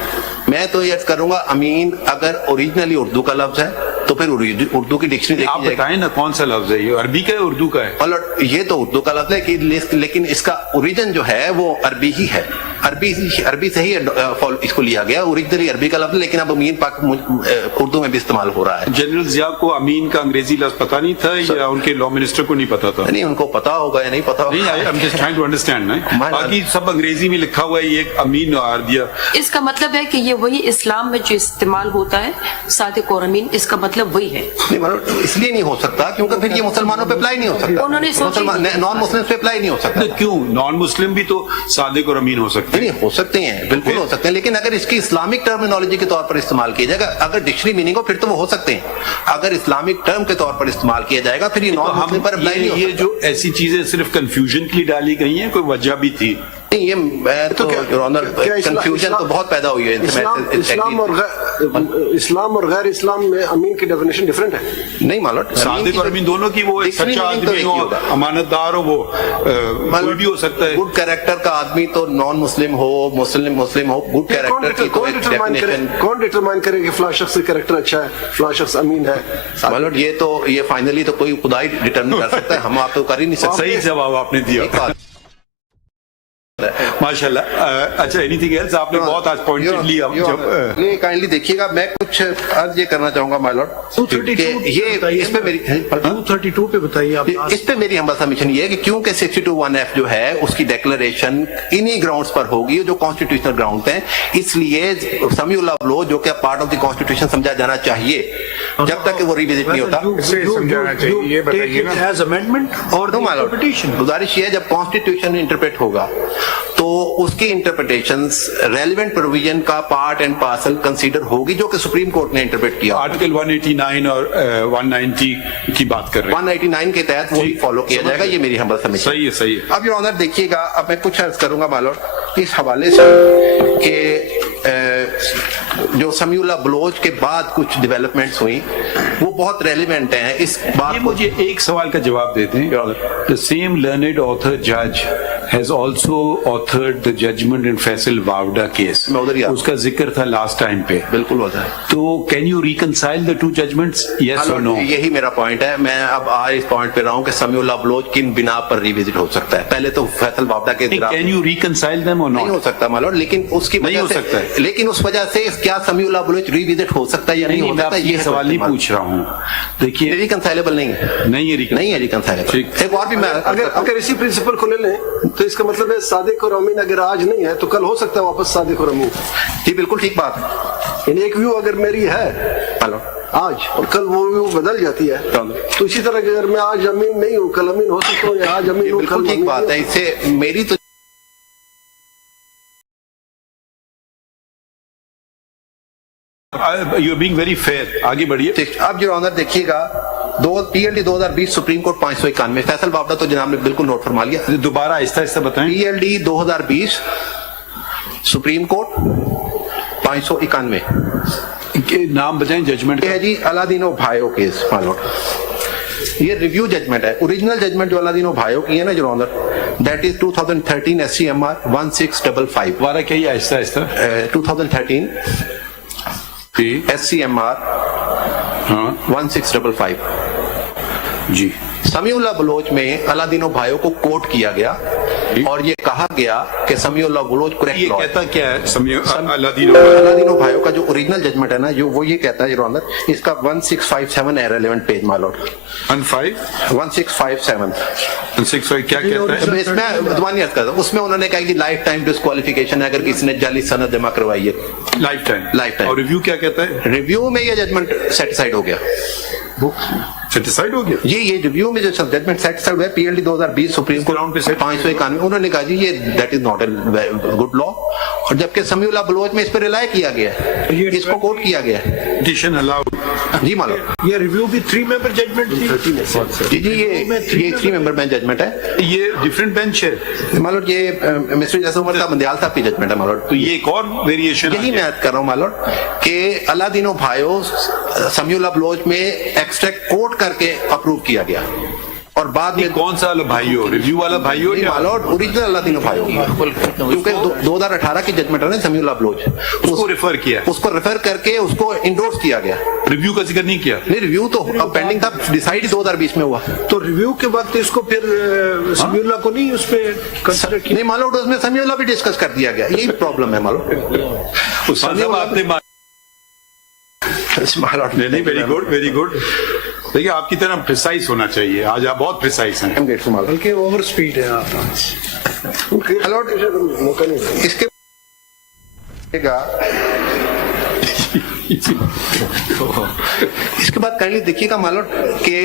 میں تو یہ کروں گا امین اگر اوریجنلی اردو کا لفظ ہے तो फिर उर्दू की डिक्शनरी आप बताएं ना कौन सा लफ्ज है ये, अरबी का है उर्दू का है? और ये तो उर्दू का लफ्ज है कि लेकिन इसका ओरिजिन जो है वो अरबी ही है, अरबी से ही इसको लिया गया, ओरिजिनली अरबी का लफ्ज, लेकिन अब अमीन पाक उर्दू में भी इस्तेमाल हो रहा है। जनरल जिया को अमीन का अंग्रेजी लफ्ज पता नहीं था या उनके लॉ मिनिस्टर को नहीं पता था? नहीं, उनको पता होगा या नहीं पता होगा। नहीं, I am just trying to understand ना, बाकी सब अंग्रेजी में लिखा हुआ है, ये अमीन और दिया। इसका मतलब है कि ये वही इस्लाम में जो इस्तेमाल होता है सादिक और अमीन, इसका मतलब वही है। नहीं, मतलब इसलिए नहीं हो सकता क्योंकि फिर ये मुसलमानों पे अप्लाई नहीं हो सकता, उन्होंने नॉन मुस्लिम पे अप्लाई नहीं हो सकता। क्यों? नॉन मुस्लिम भी तो सादिक और अमीन हो सकते हैं। नहीं, हो सकते हैं, बिल्कुल हो सकते हैं, लेकिन अगर इसकी इस्लामिक टर्मिनोलॉजी के तौर पर इस्तेमाल किया जाएगा, अगर डिक्शनरी मीनिंग हो फिर तो वो हो सकते हैं। अगर इस्लामिक टर्म के तौर पर इस्तेमाल किया जाएगा फिर ये नॉन मुस्लिम पर अप्लाई नहीं हो सकता। ये जो ऐसी चीजें सिर्फ कंफ्यूजन के लिए डाली गई हैं, कोई वजह भी थी? नहीं, ये कंफ्यूजन तो बहुत पैदा हुई है। इस्लाम और गैर इस्लाम में अमीन की डेफिनेशन डिफरेंट है। नहीं मालूम, सादिक और अमीन दोनों की, वो एक सच्चा आदमी हो, अमानतदार हो, वो कोई भी हो सकता है। गुड कैरेक्टर का आदमी तो नॉन मुस्लिम हो, मुस्लिम हो, गुड कैरेक्टर की तो एक डेफिनेशन। कौन डिटरमाइन करे कि फलां शख्स का कैरेक्टर अच्छा है, फलां शख्स अमीन है? मतलब ये फाइनली तो कोई खुदा ही डिटरमाइन कर सकता है, हम आप तो कर ही नहीं सकते। सही जवाब आपने दिया, माशाल्लाह। अच्छा, एनीथिंग एल्स? आपने बहुत आज पॉइंट लिया। ये काइंडली देखिएगा, मैं कुछ अर्ज ये करना चाहूंगा माय लॉर्ड, 232 इस पे मेरी 232 पे बताइए आप। इस पे मेरी हमला सबमिशन ये है कि क्योंकि 62(1)(f) जो है उसकी डिक्लेरेशन इन्हीं ग्राउंड्स पर होगी जो कॉन्स्टिट्यूशनल ग्राउंड हैं, इसलिए समीउल्लाह बलोच जो कि पार्ट ऑफ द कॉन्स्टिट्यूशन समझा जाना चाहिए जब तक कि वो रिविजिट नहीं होता। समझाना चाहिए, ये बताइए ना। एज अमेंडमेंट और इंटरप्रिटेशन। गुजारिश ये है, जब कॉन्स्टिट्यूशन इंटरप्रेट होगा तो उसकी इंटरप्रिटेशंस रेलेवेंट प्रोविजन का पार्ट एंड पार्सल कंसीडर होगी जो कि सुप्रीम कोर्ट ने इंटरप्रेट किया। आर्टिकल 189 और 190 की बात कर रहे हैं। 189 के तहत वो फॉलो किया जाएगा, ये मेरी हमला सबमिशन। सही है, सही है। अब ये ऑनर देखिएगा, अब मैं कुछ अर्ज करूंगा मालूम इस हवाले से कि जो समीउल्लाह बलोच के बाद कुछ डेवलपमेंट्स हुई वो बहुत रेलिवेंट हैं इस बात। मुझे एक सवाल का जवाब देते हैं। द सेम लर्नेड ऑथर जज has also authored the judgment in Faisal Vawda case, उसका जिक्र था लास्ट टाइम पे। बिल्कुल होता है। तो can you reconcile the two judgments, yes or no? यही मेरा पॉइंट है। मैं अब आज इस पॉइंट पे रहा हूं कि समीउल्लाह बलोच किन बिना पर रिविजिट हो सकता है। पहले तो फैसल वावडा के कैन यू रिकंसाइल देम और नॉट? नहीं हो सकता मालूम, लेकिन उसकी नहीं हो सकता है। लेकिन उस वजह से क्या समीउल्लाह बलोच रिविजिट हो सकता है या नहीं हो सकता, ये सवाल नहीं पूछ रहा हूँ। देखिए, रिकंसाइलेबल नहीं है, नहीं है रिकंसाइलेबल। एक और भी मैं अगर इसी प्रिंसिपल को ले लें तो इसका मतलब है सादिक और अमीन अगर आज नहीं है तो कल हो सकता है वापस सादिक और अमीन। जी बिल्कुल ठीक बात है। एक व्यू अगर मेरी है आज और कल वो व्यू बदल जाती है तो इसी तरह अगर मैं आज अमीन नहीं हूँ कल अमीन हो सकता हूँ, या आज अमीन हूँ कल ठीक बात है। इससे मेरी तो you are being very fair, आगे बढ़िए। अब जो ऑनर देखिएगा, PLD 2020 supreme court 591, Faisal Vawda तो जनाब ने बिल्कुल नोट फरमा लिया। दोबारा आहिस्ता आहिस्ता बताएं। PLD 2020 सुप्रीम कोर्ट 591, नाम बताएं जजमेंट है जी। अलादीनो भाइयों केस मालूम, ये रिव्यू जजमेंट है। ओरिजिनल जजमेंट जो अलादीनो भाइयों की है ना जो ऑनर, दैट इज 2013 SCMR 1655। दोबारा क्या आहिस्ता आहिस्ता? 2013 SCMR 1655 जी। समीउल्लाह बलोच में अलादीनो भाइयों को कोट किया गया और ये कहा गया कि समीउल्लाह बलोच करेक्ट ये लॉ कहता क्या है? अलादीनो भाइयों का जो ओरिजिनल जजमेंट है ना, जो वो ये कहता है योर ऑनर, इसका 1657 है रेलेवेंट पेज मालूम। 1657 क्या कहता है? इसमें दुआनी अर्ज करता हूं, उसमें उन्होंने कहा कि लाइफ टाइम डिस्क्वालिफिकेशन है अगर किसी ने जाली सनद जमा करवाई है। Life time. और रिव्यू क्या कहता है? रिव्यू में ये जजमेंट सेटिस्फाइड हो गया। सेटिस्फाइड हो गया जी। ये रिव्यू में जो जजमेंट सेटिस्फाइड हुआ PLD 2020 सुप्रीम कोर्ट 591, उन्होंने कहा जी ये that is not a good law, और जबकि समीउल्लाह बलोच में इस पर रिलाई किया गया है, इसको कोट किया गया है। पिटीशन अलाउड जी मालूम। ये रिव्यू भी 3 मेंबर जजमेंट थी जी। ये 3 मेंबर बेंच जजमेंट है। ये डिफरेंट बेंच है मालूम। ये मिस्टर जैसे उमर साहब बंदियाल साहब की जजमेंट है मालूम। तो ये एक और वेरिएशन यही मैं याद कर रहा हूँ मालूम कि अलादीनो भाइयों समीउल्लाह बलोच में एक्सट्रैक्ट कोट करके अप्रूव किया गया। और बाद में कौन सा वाला भाई हो, रिव्यू वाला भाई हो या मालॉर्ड ओरिजिनल अल्लाह तीनों भाई हो, क्योंकि 2018 की जजमेंट है ना समीउल्लाह बलोच, उसको रेफर किया, उसको रेफर करके उसको इंडोर्स किया गया, रिव्यू का जिक्र नहीं किया। नहीं रिव्यू तो अब पेंडिंग था, डिसाइड 2020 में हुआ। तो रिव्यू के बाद इसको फिर समीउल्लाह को नहीं उस पे कंसीडर किया? नहीं मालूम, उसमें समीउल्लाह भी डिस्कस कर दिया गया, यही प्रॉब्लम है मालूम। आपने नहीं, वेरी गुड वेरी गुड। देखिए आपकी तरह प्रिसाइज होना चाहिए, आज आप बहुत प्रिसाइज हैं। बल्कि ओवर स्पीड है आप। इसके इसके बाद काइंडली देखिएगा मालूम कि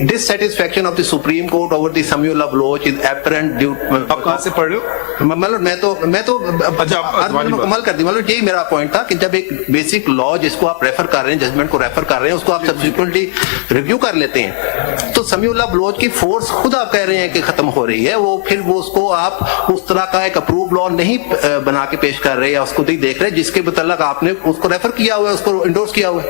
dissatisfaction of the Supreme Court over the Samiullah Baloch is apparent due। आप कहाँ से पढ़ रहे हो? मतलब मैं तो मुकम्मल कर दी, मतलब यही मेरा पॉइंट था कि जब एक बेसिक लॉ जिसको आप रेफर कर रहे हैं, जजमेंट को रेफर कर रहे हैं, उसको आप सब्सिक्वेंटली रिव्यू कर लेते हैं, तो समीउल्लाह बलोच की फोर्स खुद आप कह रहे हैं कि खत्म हो रही है, वो फिर वो उसको आप उस तरह का एक अप्रूव लॉ नहीं बना के पेश कर रहे या उसको नहीं देख रहे जिसके मुतल्लक आपने उसको रेफर किया हुआ है, उसको इंडोर्स किया हुआ है।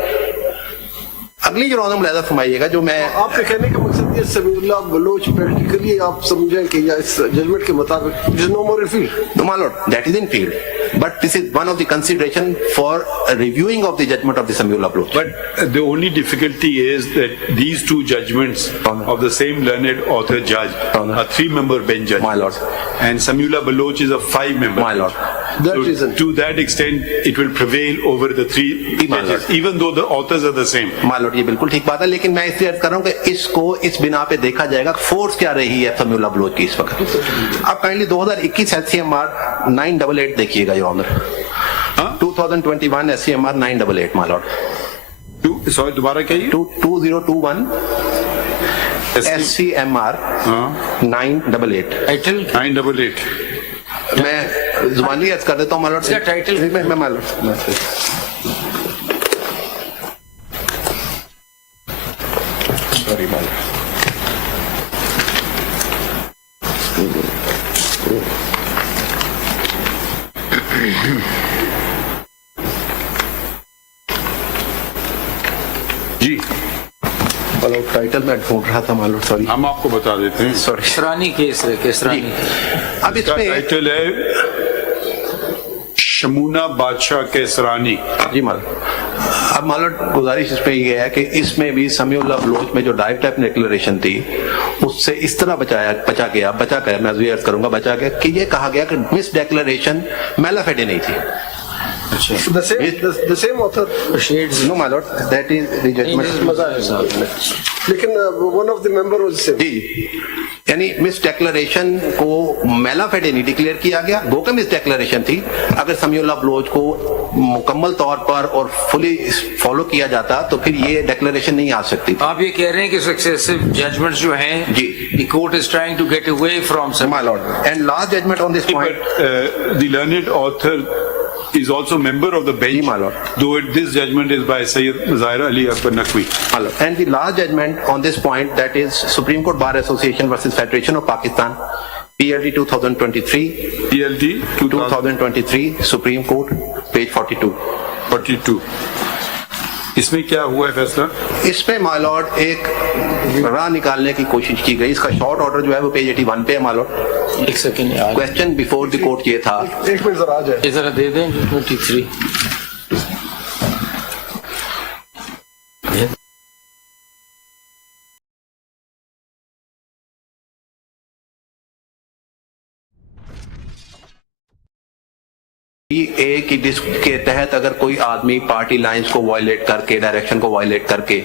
अगली जो रोज़म मुलाज़ा फरमाइएगा, जो मैं आपके कहने का मकसद ये समीउल्लाह बलोच प्रैक्टिकली आप समझें कि या इस जजमेंट के मुताबिक it is no more in field. No my lord, that is in field, but this is one of the consideration for reviewing of the judgment of the Samiullah Baloch. But the only difficulty is that these two judgments of the same learned author judge, a 3-member bench judge, my lord, and Samiullah Baloch is a 5-member, my lord. So to that extent, it will prevail over the 3 judges, even though the authors are the same. My lord, ये बिल्कुल ठीक बात है, लेकिन मैं इसलिए अर्ज कर रहा हूँ कि इसको इस बिना पे देखा जाएगा फोर्स क्या रही है समीउल्लाह बलोच की इस वक्त। आप काइंडली 2021 SCMR 988 देखिएगा your honour, 2021 SCMR 988 my lord. Sorry दोबारा कहिए। 2021 SCMR 988 टाइटल 988। मैं जुबानी अर्ज कर देता हूँ माय लॉर्ड, इसका टाइटल मैं my lord sorry my lord. जी टाइटल मैं ढूंढ रहा था मालूम, सॉरी हम आपको बता देते हैं। सॉरी केसरानी केस है, केसरानी। अब इसमें टाइटल है शमूना बादशाह केसरानी। जी मालूम। अब मालूम गुजारिश इसमें ये है कि इसमें भी समीउल्लाह बलोच में जो डाइव टाइप डिक्लेरेशन थी उससे इस तरह बचा गया मैं अर्ज करूंगा बचा गया कि ये कहा गया कि मिस डिक्लेरेशन मैलाफेडे नहीं थी। The same author. Shades. No, my lord. That is the judgment. लेकिन one of the member was same. जी, यानी मिस डिक्लेरेशन को मैलाफेडे नहीं डिक्लेयर किया गया, गो के मिस डिक्लेरेशन थी। अगर समीउल्लाह बलोच को मुकम्मल तौर पर और फुली फॉलो किया जाता तो फिर ये डिक्लेरेशन नहीं आ सकती। आप ये कह रहे हैं कि सक्सेसिव जजमेंट्स जो हैं जी, the court is trying to get away from some। My lord. And last judgment on this point. But the learned author is also member of the bench, my lord. Though this judgment is by Sayyid Zahir Ali Akbar Naqvi. And the last judgment on this point, that is Supreme Court Bar Association versus Federation of Pakistan, PLD 2023. PLD 2023, Supreme Court, page 42. इसमें क्या हुआ है फैसला? इसमें my Lord एक राह निकालने की कोशिश की गई। इसका शॉर्ट ऑर्डर जो है वो पेज 81 पे है माय लॉर्ड। एक second, question before the court ये था। एक मिनट जरा आ जाए, जरा दे दें 23। ए की डिस्क के तहत अगर कोई आदमी पार्टी लाइंस को वायलेट करके, डायरेक्शन को वायलेट करके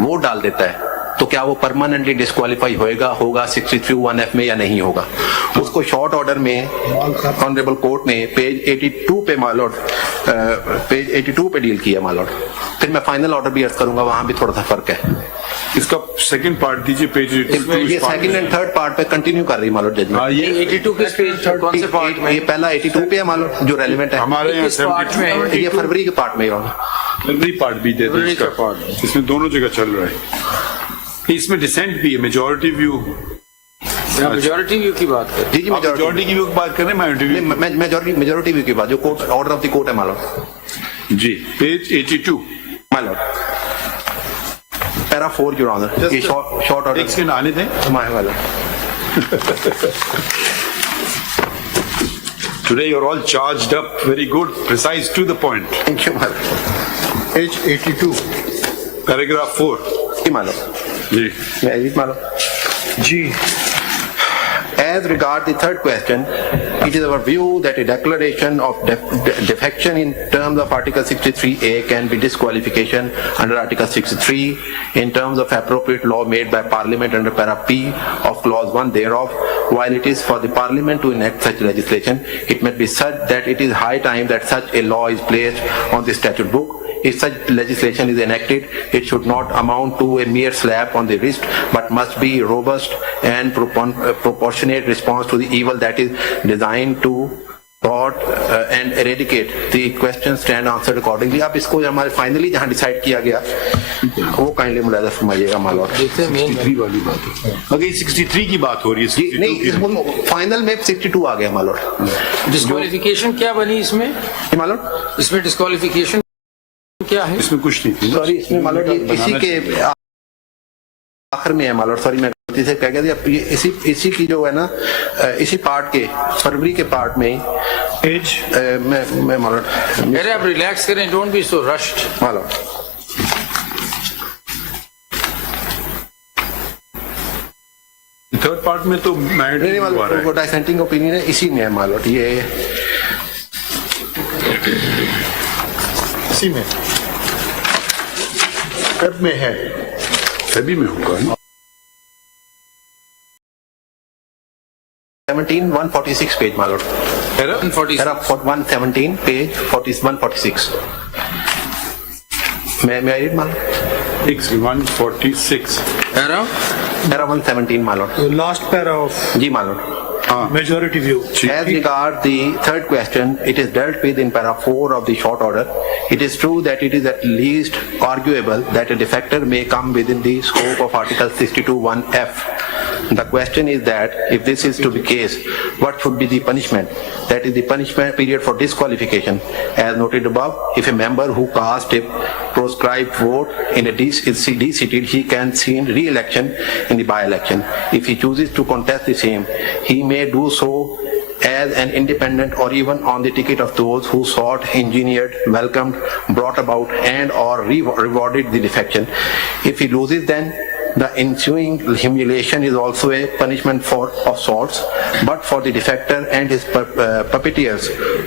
वोट डाल देता है तो क्या वो परमानेंटली डिस्क्वालीफाई होगा 63(1)(f) में या नहीं होगा? उसको शॉर्ट ऑर्डर में ऑनरेबल कोर्ट ने पेज 82 पे माय लॉर्ड, पेज 82 पे डील किया माय लॉर्ड। फिर मैं फाइनल ऑर्डर भी अर्ज करूंगा, वहां भी थोड़ा सा फर्क है। इसका सेकंड पार्ट दीजिए, पेज ये सेकंड एंड थर्ड पार्ट पे कंटिन्यू कर रही माय लॉर्ड जजमेंट। ये 82 के पेज कौन से पार्ट में? ये पहला 82 पे है माय लॉर्ड जो रेलेवेंट है हमारे यहाँ 72 ये फरवरी के पार्ट में। फरवरी पार्ट भी दे दो इसका, इसमें दोनों जगह चल रहा है। इसमें डिसेंट भी है, मेजॉरिटी व्यू। मेजॉरिटी व्यू की बात कर, जी मेजॉरिटी की व्यू की बात कर रहे हैं, मेजॉरिटी व्यू की बात जो court order of the court है माय लॉर्ड। जी, page 82 my lord. Para 4 your honour, ये शॉर्ट ऑर्डर एक सेकंड आने दें। हमारे वाला Today you're all charged up, very good, precise, to the point. Thank you Page 82. Paragraph 4. मानो जी मानो जी। As regard the third question, it is our view that a declaration of defection in terms of Article 63A can be disqualification under Article 63 in terms of appropriate law made by Parliament under para P of Clause 1 thereof. While it is for the Parliament to enact such legislation, it may be such that it is high time that such a law is placed on the statute book. If such legislation is enacted, it should not amount to a mere slap on the wrist, but must be robust and proportionate response to the evil that is designed to thwart and eradicate. The question stand answered accordingly. अब इसको हमारे फाइनली जहाँ डिसाइड किया गया वो काइंडली मुलाजा फरमाइएगा मालूम। 63 वाली बात है। अगर 63 की बात हो रही है, नहीं इस फाइनल में 62 आ गया मालूम। डिस्क्वालिफिकेशन क्या बनी इसमें मालूम? इसमें डिस्क्वालिफिकेशन क्या है? इसमें कुछ नहीं थी। सॉरी इसमें मालूम इसी के आखिर में है मालूम। सॉरी मैं गलती से कह गया था। ये इसी की जो है ना इसी पार्ट के फरवरी के पार्ट में पेज मैं मालूम। अरे आप रिलैक्स करें, डोंट बी सो रश्ड मालूम। थर्ड पार्ट में तो नहीं मालूम, डिसेंटिंग ओपिनियन है इसी में है मालूम। ये इसी में कब में है? सभी में होगा। 146 पेज मालूम। 117 पेज 146 मैं रीड मालूम। 146 पैरा 117 मालूम। लास्ट पैरा ऑफ जी मालूम। majority view. As regard the third question, it is dealt with in para 4 of the short order. It is true that it is at least arguable that a defector may come within the scope of Article 62(1)(f). The question is that if this is to be case, what should be the punishment? That is the punishment period for disqualification. As noted above, if a member who cast a proscribed vote in a is de-seated, he can seek re-election in the by-election. If he chooses to contest the same, he may do so as an independent or even on the ticket of those who sought, engineered, welcomed, brought about and or rewarded the defection. If he loses, then the ensuing humiliation is also a punishment of sorts, but for the defector and his puppeteers.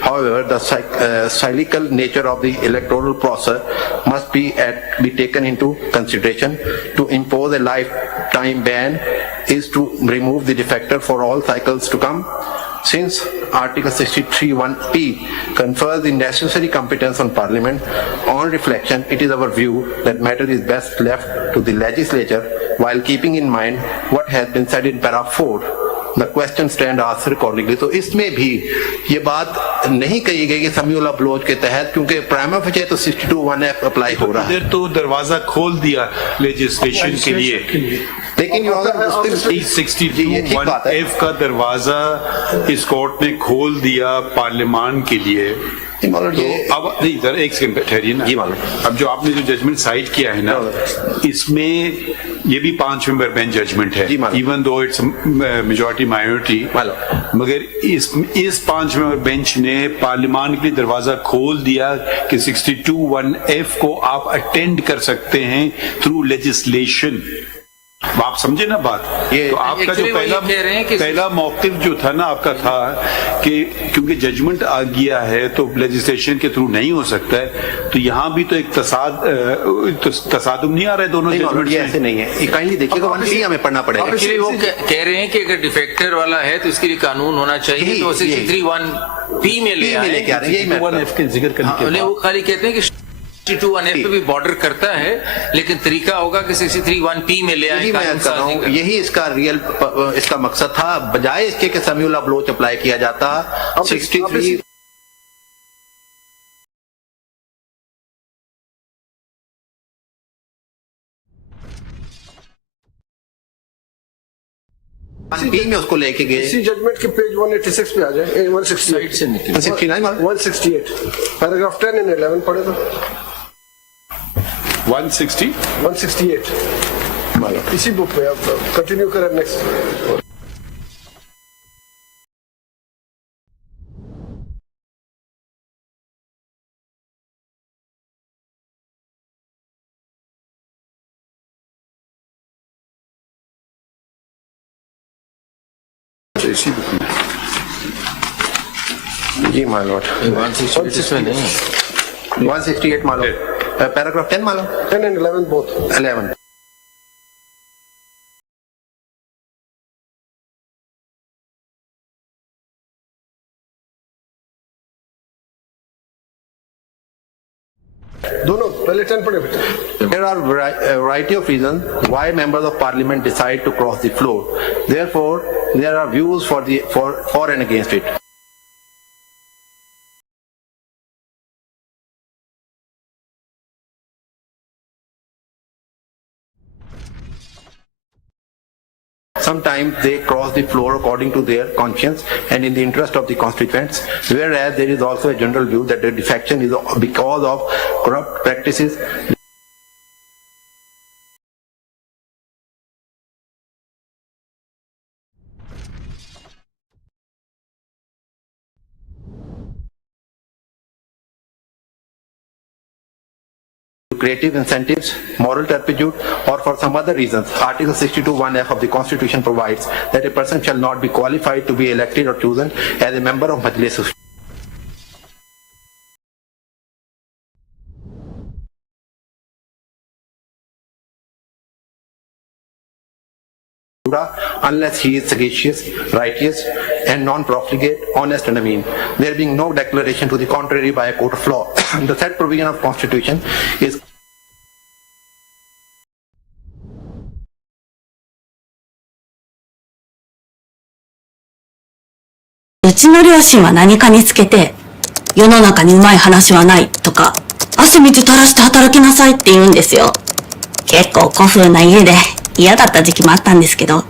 However, the cyclical nature of the electoral process must be taken into consideration. To impose a lifetime ban is to remove the defector for all cycles to come. Since Article 63(1)(p) confers the necessary competence on Parliament, on reflection, it is our view that matter is best left to the legislature while keeping in mind what has been said in para 4. The question stand answered accordingly. तो इसमें भी ये बात नहीं कही गई कि समीउल्लाह बलोच के तहत, क्योंकि प्राइमा फेसी तो 62(1)(f) अप्लाई हो रहा है। इधर तो दरवाजा खोल दिया लेजिस्लेशन के लिए, लेकिन 62(1)(f) का दरवाजा इस कोर्ट ने खोल दिया पार्लियामान के लिए। तो अब नहीं इधर एक सेकंड ठहरिए ना। अब जो आपने जो जजमेंट साइड किया है ना, इसमें ये भी 5 मेंबर बेंच जजमेंट है, even though it's majority minority, मगर इस 5 मेंबर बेंच ने पार्लियामान के लिए दरवाजा खोल दिया कि 62(1)(f) को आप अटेंड कर सकते हैं थ्रू लेजिस्लेशन। आप समझे ना बात? तो आपका जो पहला मौकिफ जो था ना आपका था कि क्योंकि जजमेंट आ गया है तो लेजिस्लेशन के थ्रू नहीं हो सकता है, तो यहाँ भी तो एक तसादुम नहीं आ रहा है दोनों जजमेंट। ऐसे नहीं है, काइंडली देखिएगा, हमें पढ़ना पड़ेगा। एक्चुअली वो कह रहे हैं कि अगर डिफेक्टर वाला है तो इसके लिए कानून होना चाहिए, तो 63(1)(p) में ले आए। वो खाली कहते हैं कि 62(1)(f) पे भी बॉर्डर करता है, लेकिन तरीका होगा कि 63(1)(p) में ले आए। यही इसका रियल इसका मकसद था, बजाय इसके कि समीउल्लाह बलोच अप्लाई किया जाता 63 पी में उसको लेके गए। इसी जजमेंट के पेज 186 पे आ जाए, 168 पैराग्राफ 10 and 11 पढ़े तो 160? 168 इसी बुक में आप कंटिन्यू करें नेक्स्ट. इसी बुक में जी माय लॉर्ड. 168 नहीं 168 मान लो. पैराग्राफ 10 मान लो. 10 and 11 both. 11. दोनों पहले 10 पढ़े बेटे. There are a variety of reasons why members of parliament decide to cross the floor. Therefore, there are views for and against it. Sometimes they cross the floor according to their conscience and in the interest of the constituents, whereas there is also a general view that the defection is because of corrupt practices. Creative incentives, moral turpitude, or for some other reasons. Article 62(1)(f) of the Constitution provides that a person shall not be qualified to be elected or chosen as a member of Majlis unless he is sagacious, righteous, and non-profligate, honest and mean, there being no declaration to the contrary by a court of law. The said provision of Constitution isうちの両親は何かにつけて、世の中にうまい話はないとか、汗水垂らして働きなさいって言うんですよ。結構古風な家で嫌だった時期もあったんですけど。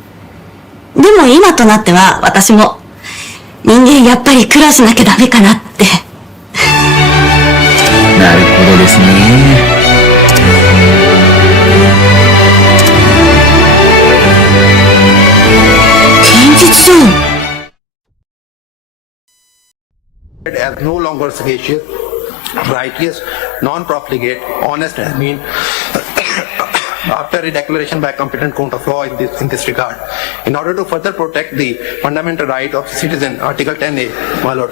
でも今となっては私も人間やっぱり苦労しなきゃダメかなって。なるほどですね。現実上。as no longer sagacious, righteous, non-profligate, honest and mean after a declaration by a competent court of law in this regard. In order to further protect the fundamental right of the citizen, Article 10A, my lord,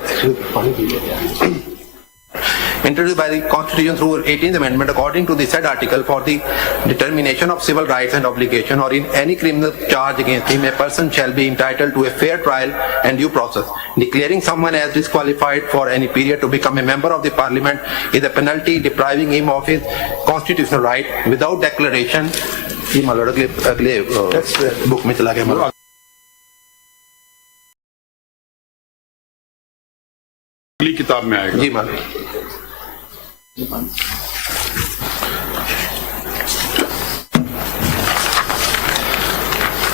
introduced by the Constitution through 18th Amendment, according to the said article, for the determination of civil rights and obligation or in any criminal charge against him, a person shall be entitled to a fair trial and due process. Declaring someone as disqualified for any period to become a member of the parliament is a penalty depriving him of his constitutional right without declaration. Book में चला गया अगली किताब में आएगा. जी मान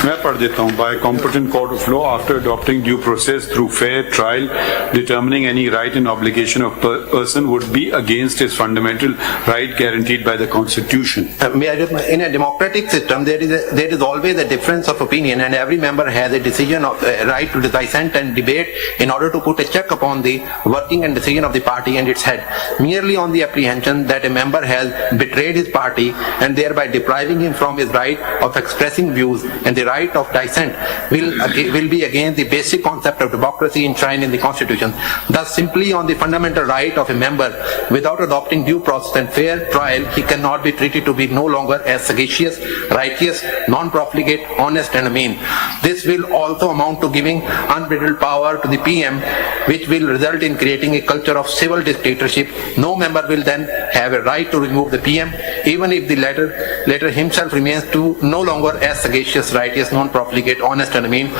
मैं पढ़ देता हूँ. By competent court of law after adopting due process through fair trial, determining any right and obligation of person would be against his fundamental right guaranteed by the Constitution. In a democratic system, there is always a difference of opinion, and every member has a decision of right to dissent and debate in order to put a check upon the working and decision of the party and its head. Merely on the apprehension that a member has betrayed his party and thereby depriving him from his right of expressing views and the right of dissent will be against the basic concept of democracy enshrined in the Constitution. Thus, simply on the fundamental right of a member, without adopting due process and fair trial, he cannot be treated to be no longer as sagacious, righteous, non-profligate, honest and mean. This will also amount to giving unbridled power to the PM, which will result in creating a culture of civil dictatorship. No member will then have a right to remove the PM, even if the latter himself remains to no longer as sagacious, righteous, non-profligate, honest and mean,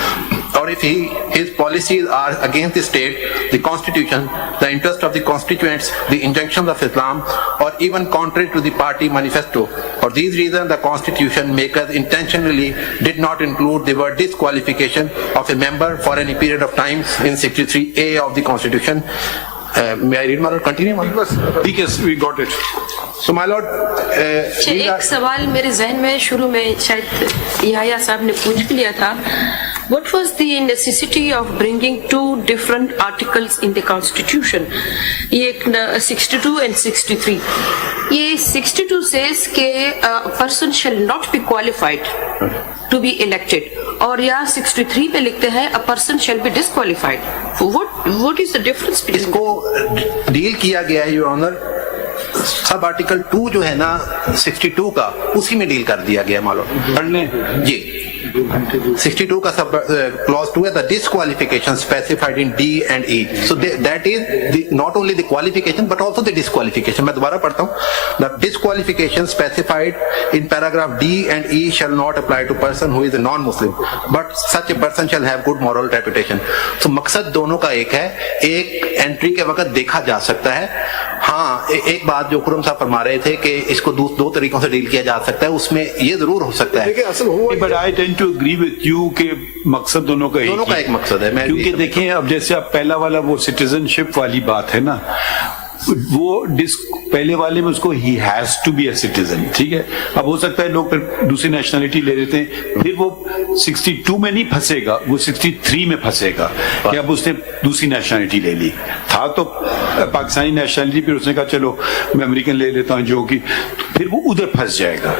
or if his policies are against the state, the Constitution, the interest of the constituents, the injunctions of Islam, or even contrary to the party manifesto. For these reasons, the Constitution makers intentionally did not include the word disqualification of a member for any period of time in 63A of the Constitution. May I read, my lord? Continue, my lord. Because we got it. So, my lord, एक सवाल मेरे जहन में शुरू में शायद याया साहब ने पूछ भी लिया था. What was the necessity of bringing two different articles in the Constitution? ये 62 and 63. ये 62 says कि a person shall not be qualified to be elected. और यहाँ 63 में लिखते हैं a person shall be disqualified. What is the difference between? इसको डील किया गया है, योर ऑनर, सब आर्टिकल 2 जो है ना 62 का, उसी में डील कर दिया गया मालूम पढ़ने जी. 62 का सब क्लॉज 2 है, the disqualification specified in D and E. So that is not only the qualification but also the disqualification. मैं दोबारा पढ़ता हूँ. The disqualification specified in paragraph D and E shall not apply to person who is a non-Muslim, but such a person shall have good moral reputation. So मकसद दोनों का एक है, एक एंट्री के वक्त देखा जा सकता है. हाँ, एक बात जो खुरम साहब फरमा रहे थे कि इसको दो तरीकों से डील किया जा सकता है, उसमें ये जरूर हो सकता है. But I tend to agree with you कि मकसद दोनों का एक मकसद है. क्योंकि देखिए अब जैसे आप पहला वाला वो सिटीजनशिप वाली बात है ना, वो पहले वाले में उसको ही has to be a citizen, ठीक है. अब हो सकता है लोग फिर दूसरी नेशनलिटी ले लेते हैं, फिर वो 62 में नहीं फंसेगा, वो 63 में फंसेगा कि अब उसने दूसरी नेशनलिटी ले ली. था तो पाकिस्तानी नेशनलिटी, फिर उसने कहा चलो मैं अमेरिकन ले लेता हूँ, जो कि फिर वो उधर फंस जाएगा.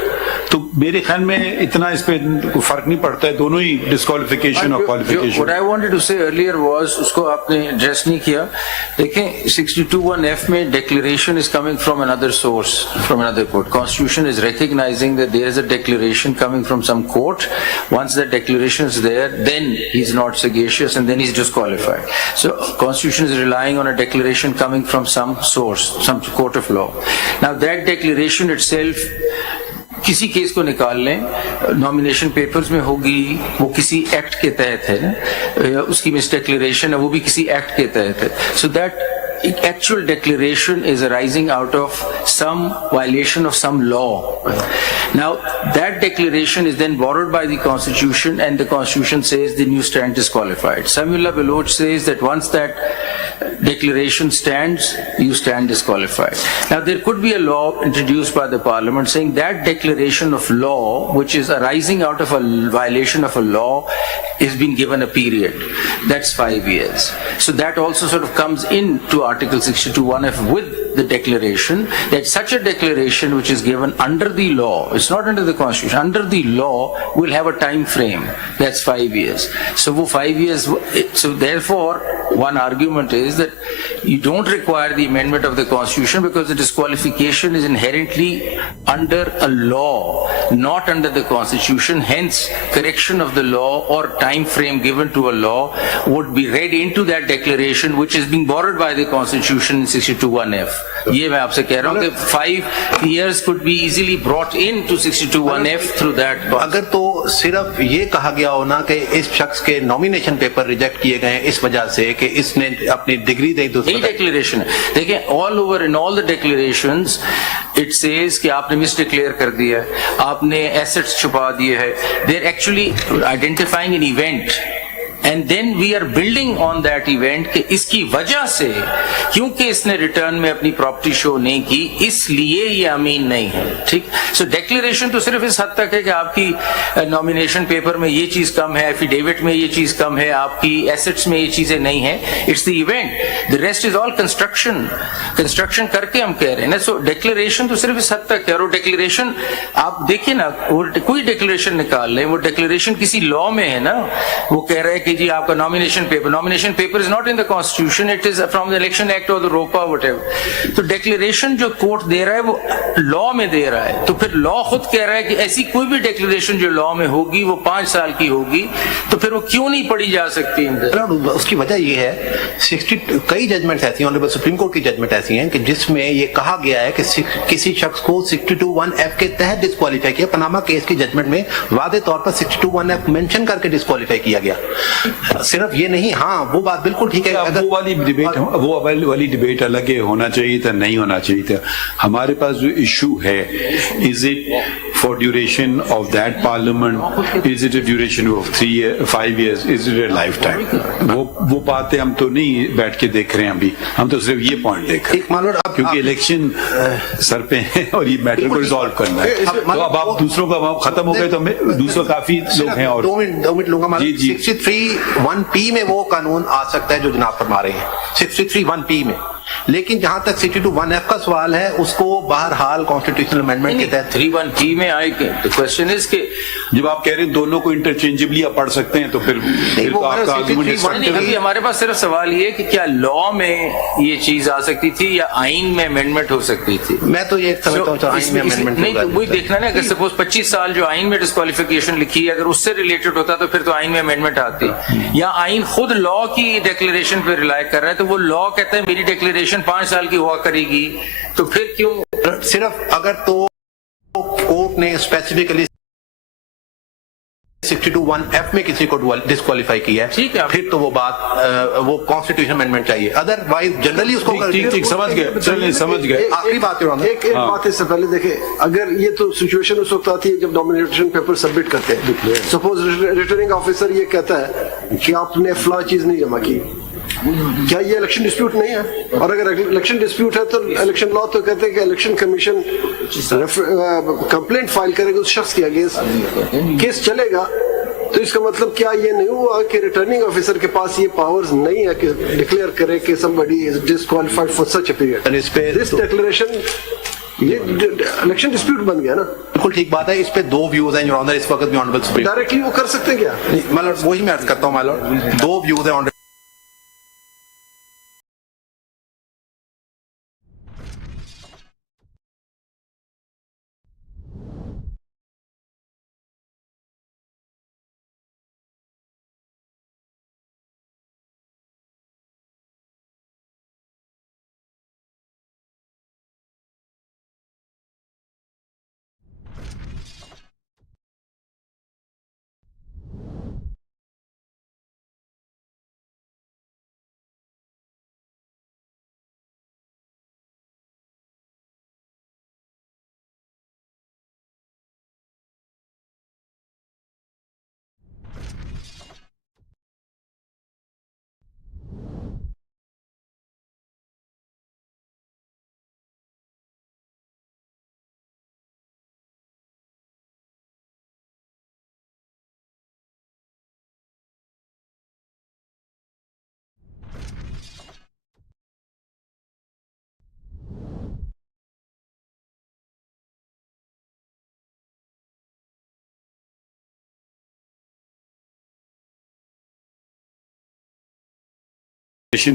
तो मेरे ख्याल में इतना इस पे फर्क नहीं पड़ता है, दोनों ही डिस्क्वालिफिकेशन और qualification. What I wanted to say earlier was, उसको आपने एड्रेस नहीं किया. देखें 62(1)(f में declaration is coming from another source, from another court. Constitution is recognizing that there is a declaration coming from some court. Once that declaration is there, then he's not sagacious and then he's disqualified. So Constitution is relying on a declaration coming from some source, some court of law. Now that declaration itself, किसी केस को निकाल लें, nomination papers में होगी, वो किसी एक्ट के तहत है ना, उसकी मिस डिक्लेरेशन है, वो भी किसी एक्ट के तहत है. So that actual declaration is arising out of some violation of some law. Now that declaration is then borrowed by the Constitution, and the Constitution says then you stand disqualified. Samuel Baloch says that once that declaration stands, you stand disqualified. Now there could be a law introduced by the Parliament saying that declaration of law, which is arising out of a violation of a law, is being given a period. That's 5 years. So that also sort of comes into Article 62(1)(f) with the declaration, that such a declaration which is given under the law, it's not under the Constitution, under the law will have a time frame. That's 5 years. So for 5 years, so therefore one argument is that you don't require the amendment of the Constitution because the disqualification is inherently under a law, not under the Constitution. Hence, correction of the law or time frame given to a law would be read into that declaration, which is being borrowed by the Constitution in 62(1)(f). ये मैं आपसे कह रहा हूँ कि 5 years could be easily brought into 62(1)(f) through that. अगर तो सिर्फ ये कहा गया हो ना कि इस शख्स के नॉमिनेशन पेपर रिजेक्ट किए गए इस वजह से कि इसने अपनी डिग्री दी, दूसरी डिक्लेरेशन है. देखिए all over in all the declarations it says कि आपने मिस डिक्लेयर कर दिया है, आपने एसेट्स छुपा दिए है. They are actually identifying an event and then we are building on that event कि इसकी वजह से, क्योंकि इसने रिटर्न में अपनी प्रॉपर्टी शो नहीं की, इसलिए ये अमीन नहीं है. ठीक. सो डिक्लेरेशन तो सिर्फ इस हद तक है कि आपकी नॉमिनेशन पेपर में ये चीज कम है, एफिडेविट में ये चीज कम है, आपकी एसेट्स में ये चीजें नहीं है. It's the event, the rest is all construction करके हम कह रहे हैं ना. सो डिक्लेरेशन तो सिर्फ इस हद तक है. और डिक्लेरेशन आप देखिए ना, कोई डिक्लेरेशन निकाल लें, वो डिक्लेरेशन किसी लॉ में है ना, वो कह रहा है कि जी आपका nomination paper is not in the constitution, it is from the election act और द रोपा व्हाटएवर. तो डिक्लेरेशन जो कोर्ट दे रहा है वो लॉ में दे रहा है, तो फिर लॉ खुद कह रहा है कि ऐसी कोई भी डिक्लेरेशन जो लॉ में होगी वो 5 साल की होगी, तो फिर वो क्यों नहीं पढ़ी जा सकती. उसकी वजह ये है, कई जजमेंट ऐसी, ऑनरेबल सुप्रीम कोर्ट की जजमेंट ऐसी हैं कि जिसमें ये कहा गया है कि किसी शख्स को 62(1)(f) के तहत डिस्क्वालीफाई किया. पनामा केस की जजमेंट में वादे तौर पर 62(1)(f) मेंशन करके डिस्क्वालीफाई किया गया. सिर्फ ये नहीं, हाँ वो बात बिल्कुल ठीक है. वो वाली डिबेट अलग होना चाहिए था, नहीं होना चाहिए था. हमारे पास जो इशू है, is it for duration of that parliament, is it a duration of 3 years, 5 years, is it a lifetime? वो बातें हम तो नहीं बैठ के देख रहे हैं अभी, हम तो सिर्फ ये पॉइंट देख रहे हैं, क्योंकि इलेक्शन सर पे है और ये मैटर को रिजॉल्व करना है। तो अब आप दूसरों का खत्म हो गए तो दूसरों काफी लोग हैं और 2 मिनट लूंगा। 63(1)P में वो कानून आ सकता है जो जनाब फरमा रहे हैं, 63(1)P में। लेकिन जहां तक 62(1)F का सवाल है, उसको बहरहाल कॉन्स्टिट्यूशनल अमेंडमेंट के तहत 3(1)P में आएगी। तो क्वेश्चन इज कि जब आप कह रहे हैं दोनों को इंटरचेंजेबली आप पढ़ सकते हैं तो फिर तो आपका आर्गुमेंट अभी हमारे पास सिर्फ सवाल ये कि क्या लॉ में ये चीज आ सकती थी या आइन में अमेंडमेंट हो सकती थी। मैं तो ये समझता हूँ आइन में अमेंडमेंट नहीं, तो वही देखना ना, अगर सपोज 25 साल जो आइन में डिस्क्वालिफिकेशन लिखी है, अगर उससे रिलेटेड होता तो फिर तो आइन में अमेंडमेंट आती, या आइन खुद लॉ की डिक्लेरेशन पे रिलाई कर रहा है, तो वो लॉ कहता है मेरी डिक्लेरेशन 5 साल की हुआ करेगी, तो फिर क्यों सिर्फ अगर तो कोर्ट ने स्पेसिफिकली 62(1)F में किसी को डिस्क्वालीफाई किया है, ठीक है, फिर तो वो बात वो कॉन्स्टिट्यूशन अमेंडमेंट चाहिए, अदरवाइज जनरली उसको ठीक समझ गए, चलिए समझ गए। आखिरी बात एक बात इससे पहले देखें, अगर ये तो सिचुएशन उस वक्त आती है जब नॉमिनेशन पेपर सबमिट करते हैं, सपोज रिटर्निंग ऑफिसर ये कहता है कि आपने फला चीज नहीं जमा की, क्या ये इलेक्शन डिस्प्यूट नहीं है? और अगर इलेक्शन डिस्प्यूट है तो इलेक्शन लॉ तो कहते हैं कि इलेक्शन कमीशन कंप्लेंट फाइल करेगा उस शख्स के अगेंस्ट, केस चलेगा। तो इसका मतलब क्या ये नहीं हुआ कि रिटर्निंग ऑफिसर के पास ये पावर्स नहीं है कि डिक्लेयर करे कि somebody is disqualified for such a period? This declaration ये इलेक्शन डिस्प्यूट बन गया ना। बिल्कुल ठीक बात है। इस पे 2 व्यूज हैं योर ऑनर, इस वक्त भी ऑनरेबल सुप्रीम डायरेक्टली वो कर सकते हैं क्या? मतलब वही मैं अर्ज करता हूँ मालूम, 2 व्यूज हैं ऑनरेबल।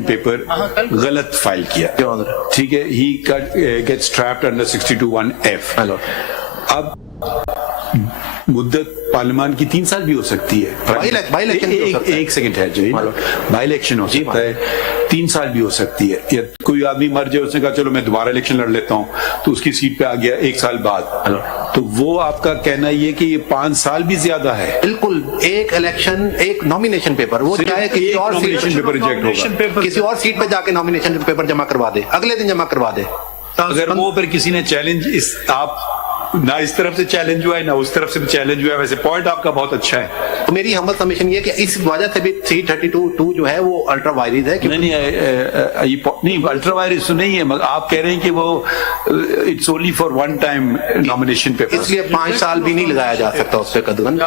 पेपर गलत फाइल किया, ठीक है, he gets trapped under 62(1)F। अब मुद्दत पार्लियामान की 3 साल भी हो सकती है, एक सेकंड है जी, बाई इलेक्शन हो सकता है, 3 साल भी हो सकती है, या कोई आदमी मर जाए, उसने कहा चलो मैं दोबारा इलेक्शन लड़ लेता हूँ, तो उसकी सीट पे आ गया 1 साल बाद, तो वो आपका कहना ये कि ये 5 साल भी ज्यादा है? बिल्कुल, एक इलेक्शन, एक नॉमिनेशन पेपर, वो चाहे किसी और नॉमिनेशन पेपर रिजेक्ट होगा, किसी और सीट पे जाके नॉमिनेशन पेपर जमा करवा दे, अगले दिन जमा करवा दे। अगर वो फिर किसी ने चैलेंज आप ना इस तरफ से चैलेंज हुआ है ना उस तरफ से भी चैलेंज हुआ है, वैसे पॉइंट आपका बहुत अच्छा है। तो मेरी हम्बल सबमिशन ये कि इस वजह से भी 332(2) जो है वो अल्ट्रा वायरस है। नहीं अल्ट्रा वायरस तो नहीं है, मगर आप कह रहे हैं कि वो it's only for 1 time nomination paper, इसलिए 5 साल भी नहीं लगाया जा सकता उस पर कदम।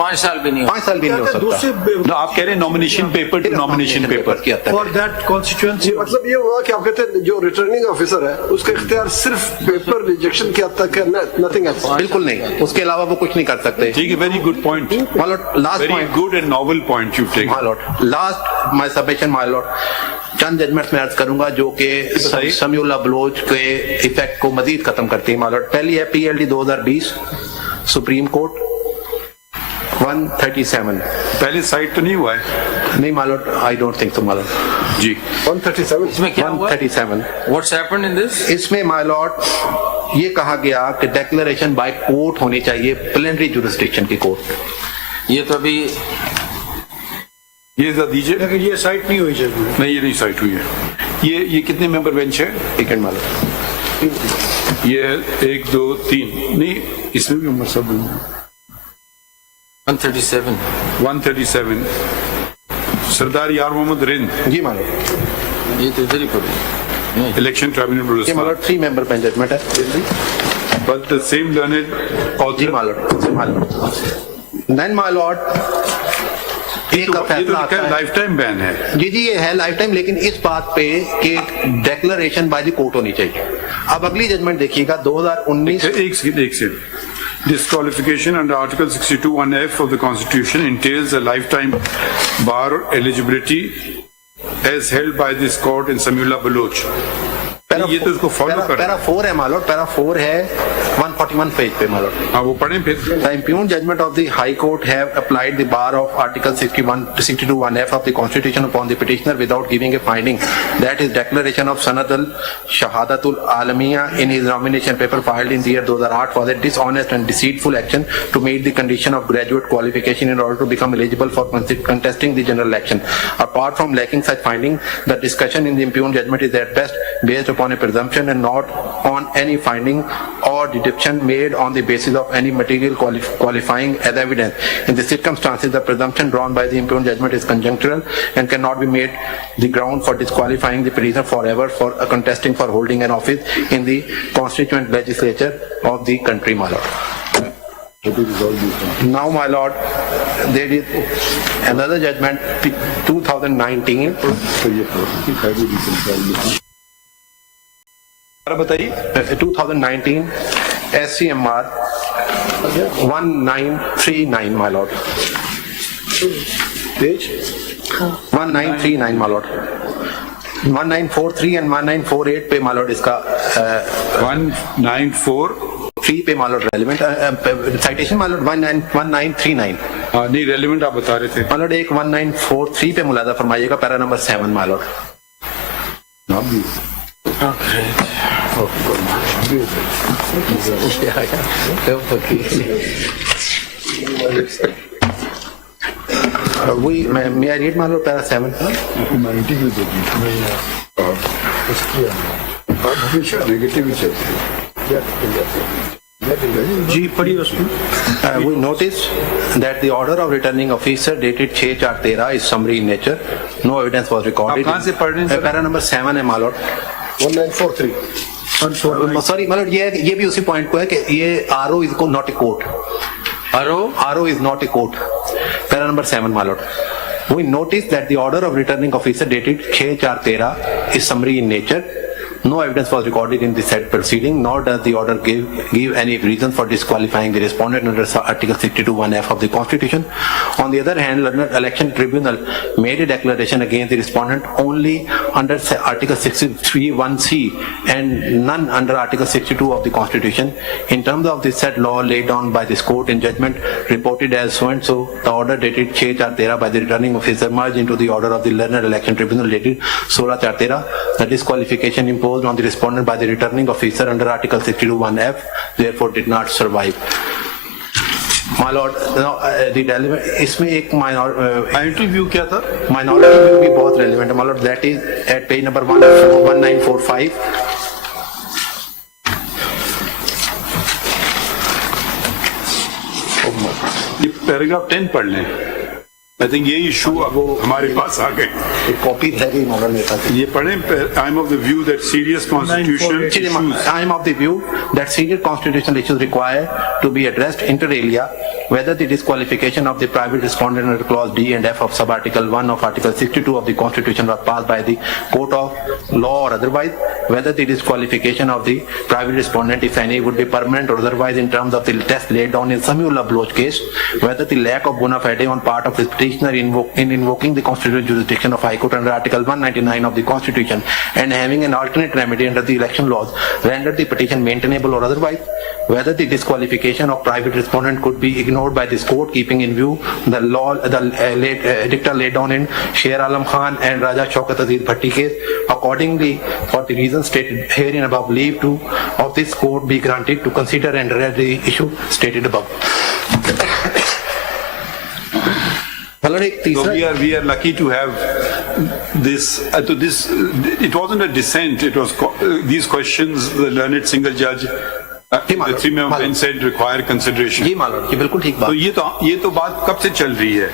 5 साल भी नहीं, 5 साल भी नहीं हो सकता। आप कह रहे हैं nomination paper two nomination paper for that constituency. मतलब ये हुआ कि आप कहते हैं जो रिटर्निंग ऑफिसर है उसका इख्तियार सिर्फ पेपर रिजेक्शन के हद तक है, नथिंग एल्स। बिल्कुल नहीं, उसके अलावा वो कुछ नहीं कर सकते। ठीक है, very good point, very good and novel point you take. My lord, last my submission my lord, चंद जजमेंट्स में अर्ज करूंगा जो कि समीउल्लाह बलोच के इफेक्ट को मजीद खत्म करती है माय लॉर्ड। पहली है PLD 2020 सुप्रीम कोर्ट 137। पहले साइट तो नहीं हुआ है? नहीं my lord, I don't think so my lord. जी 137, इसमें क्या हुआ? 137 व्हाट्स हैपेंड इन दिस? इसमें माय लॉर्ड ये कहा गया कि डिक्लेरेशन बाय कोर्ट होनी चाहिए, प्लेनरी जुरिस्डिक्शन की कोर्ट। ये तो अभी ये दीजिए, लेकिन ये साइट नहीं हुई जज। नहीं ये नहीं साइट हुई है। ये कितने मेंबर बेंच है? सेकंड मालूम, ये 1 2 3 नहीं इसमें भी उमर साहब 137 137 सरदार यार मोहम्मद रिंद जी मानो ये तो इधर ही पड़े इलेक्शन ट्राइब्यूनल ये मानो 3 मेंबर बेंच जजमेंट है but the same learned जी मानो देन माय लॉर्ड एक का फैसला आता है लाइफ टाइम बैन है जी जी ये है लाइफ टाइम, लेकिन इस बात पे कि डेक्लेरेशन बाय द कोर्ट होनी चाहिए। अब अगली जजमेंट देखिएगा 2019 एक second Disqualification under Article 62(1)(f) of the Constitution entails a lifetime bar eligibility as held by this court in Samula Baloch. ये तो इसको फॉलो कर पैरा 4 है मालोड, पैरा 4 है 141 पेज पे मालोड। हाँ वो पढ़ें फिर। The impugned judgment of the High Court have applied the bar of Article 62(1)(f) of the Constitution upon the petitioner without giving a finding that his declaration of Sanad al-Shahadatul Alamiya in his nomination paper filed in the year 2008 was a dishonest and deceitful action to meet the condition of graduate qualification in order to become eligible for contesting the general election. Apart from lacking such finding, the discussion in the impugned judgment is at best based upon a presumption and not on any finding or deduction made on the basis of any material qualifying as evidence. In the circumstances, the presumption drawn by the impugned judgment is conjunctural and cannot be made the ground for disqualifying the petitioner forever for contesting for holding an office in the constituent legislature of the country, my lord. Now, my lord, there is another judgment, 2019. बताइए 2019 SCMR 1939 my lord, page 1939 my lord, 1943 and 1948 पे my lord इसका 1943 पे my lord relevant citation my lord 1939 नहीं relevant आप बता रहे थे my lord एक 1943 पे मुलादा फरमाइएगा para number 7 my lord। May I read my lord para 7? We notice that the order of returning officer dated 6/4/13 is summary in nature. No evidence was recorded. कहाँ से पढ़ रहे हैं? Para number 7 है my lord। 1943 सॉरी मतलब ये भी उसी पॉइंट को है कि ये RO is not a court. RO is not a court. Para number 7 my lord. We notice that the order of returning officer dated 6/4/13 is summary in nature. No evidence was recorded in the said proceeding, nor does the order give any reason for disqualifying the respondent under Article 62(1)(f) of the Constitution. On the other hand, Learned Election Tribunal made a declaration against the respondent only under Article 63(1)(c) and none under Article 62 of the Constitution. In terms of the said law laid down by this court in judgment reported as so and so, the order dated 6/4/13 by the returning officer merged into the order of the Learned Election Tribunal dated 16/4/13. The disqualification imposed on the respondent by the returning officer under Article 62(1)(f) therefore did not survive. My lord, इसमें एक minority view क्या था? Minority view भी बहुत relevant है, my lord. That is at page number 1945. ये पैराग्राफ 10 पढ़ लें। I think ये इशू अब हमारे पास आ गए। एक कॉपी है कि मगर मेरे पास ये पढ़ें। I am of the view that serious constitutional issues. I am of the view that serious constitutional issues require to be addressed inter alia, whether the disqualification of the private respondent under clause D and F of sub-article 1 of Article 62 of the Constitution was passed by the court of law or otherwise, whether the disqualification of the private respondent, if any, would be permanent or otherwise in terms of the test laid down in Samula Bloch case, whether the lack of bona fide on part of his petitioner in invoking the constitutional jurisdiction of High Court under Article 199 of the Constitution and having an alternate remedy under the election laws rendered the petition maintainable or otherwise, whether the disqualification of private respondent could be ignored by this court keeping in view the dicta laid down in Sher Alam Khan and Raja Shaukat Aziz Bhatti case. Accordingly, for the reasons stated herein above, leave to of this court be granted to consider and address the issue stated above. So we are lucky to have this. It wasn't a dissent. It was these questions. The learned single judge The three member bench said require consideration. جی مالوٹ یہ بالکل ٹھیک بات. تو یہ تو بات کب سے چل رہی ہے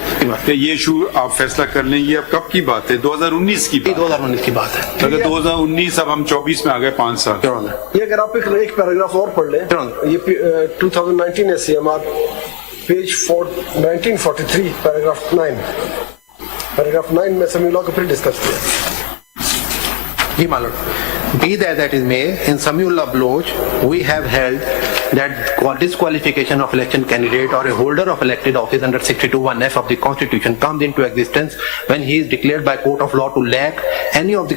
کہ یہ ایشو آپ فیصلہ کر لیں. یہ اب کب کی بات ہے؟ 2019 کی بات. 2019 کی بات ہے. اگر 2019 اب ہم 24 میں آ گئے 5 سال. یہ اگر آپ ایک پیراگراف اور پڑھ لیں, یہ 2019 SCMR پیج 1943 پیراگراف 9. پیراگراف 9 میں سمیع اللہ کو پھر ڈسکس کیا. جی مالوٹ. Be that it may, in Samiullah Bloch, we have held that disqualification of election candidate or a holder of elected office under 62(1)(f) of the Constitution comes into existence when he is declared by court of law to lack any of the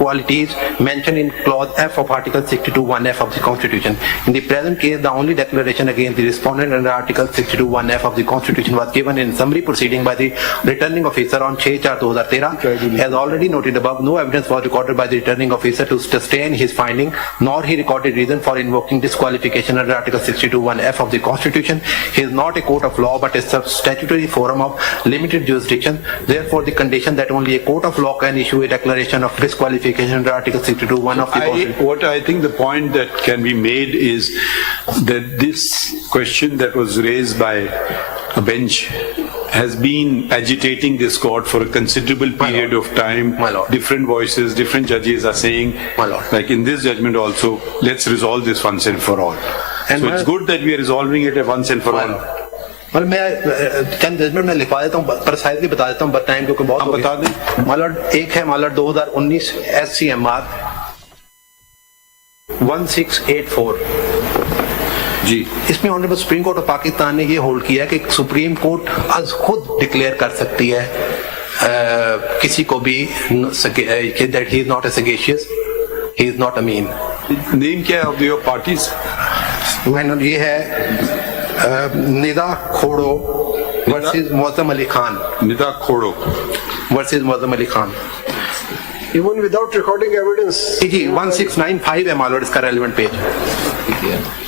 qualities mentioned in clause F of Article 62(1)(f) of the Constitution. In the present case, the only declaration against the respondent under Article 62(1)(f) of the Constitution was given in summary proceeding by the returning officer on 6/4/2013. As already noted above, no evidence was recorded by the returning officer to sustain his finding, nor he recorded reason for invoking disqualification under Article 62(1)(f) of the Constitution. He is not a court of law but a statutory forum of limited jurisdiction. Therefore, the condition that only a court of law can issue a declaration of disqualification under Article 62(1) of the Constitution. What I think the point that can be made is that this question that was raised by a bench has been agitating this court for a considerable period of time. Different voices, different judges are saying, like in this judgment also, let's resolve this once and for all. So it's good that we are resolving it once and for all. اور میں چند ججمنٹ میں لکھوا دیتا ہوں, پر سائز بھی بتا دیتا ہوں, بٹ ٹائم کیونکہ بہت بتا دیں. مالوٹ ایک ہے مالوٹ 2019 SCMR 1684. جی, اس میں آنریبل سپریم کورٹ آف پاکستان نے یہ ہولڈ کیا کہ سپریم کورٹ از خود ڈکلیئر کر سکتی ہے کسی کو بھی that he is not a sagacious, he is not a mean. name کیا ہے of your parties? یہ ہے ندا کھوڑو ورسز معظم علی خان. ندا کھوڑو ورسز معظم علی خان. Even without recording evidence. جی 1695 ہے مالوٹ اس کا ریلیونٹ پیج.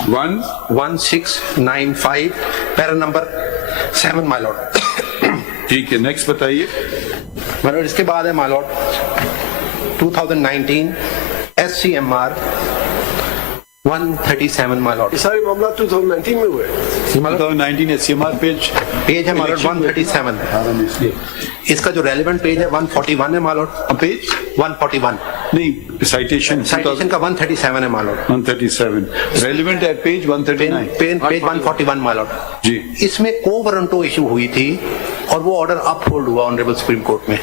1695 پیرا نمبر 7 مالوٹ. ٹھیک ہے, نیکسٹ بتائیے مالوٹ. اس کے بعد ہے مالوٹ 2019 SCMR 137 مالوٹ. یہ سارے معاملات 2019 میں ہوئے. 2019 SCMR پیج ہے مالوٹ 137. اس کا جو ریلیونٹ پیج ہے 141 ہے مالوٹ. پیج 141 نہیں, سائٹیشن کا 137 ہے مالوٹ. 137 ریلیونٹ ہے پیج 139 پیج 141 مالوٹ. جی, اس میں کو ورنٹو ایشو ہوئی تھی اور وہ آرڈر اپ ہولڈ ہوا آنریبل سپریم کورٹ میں.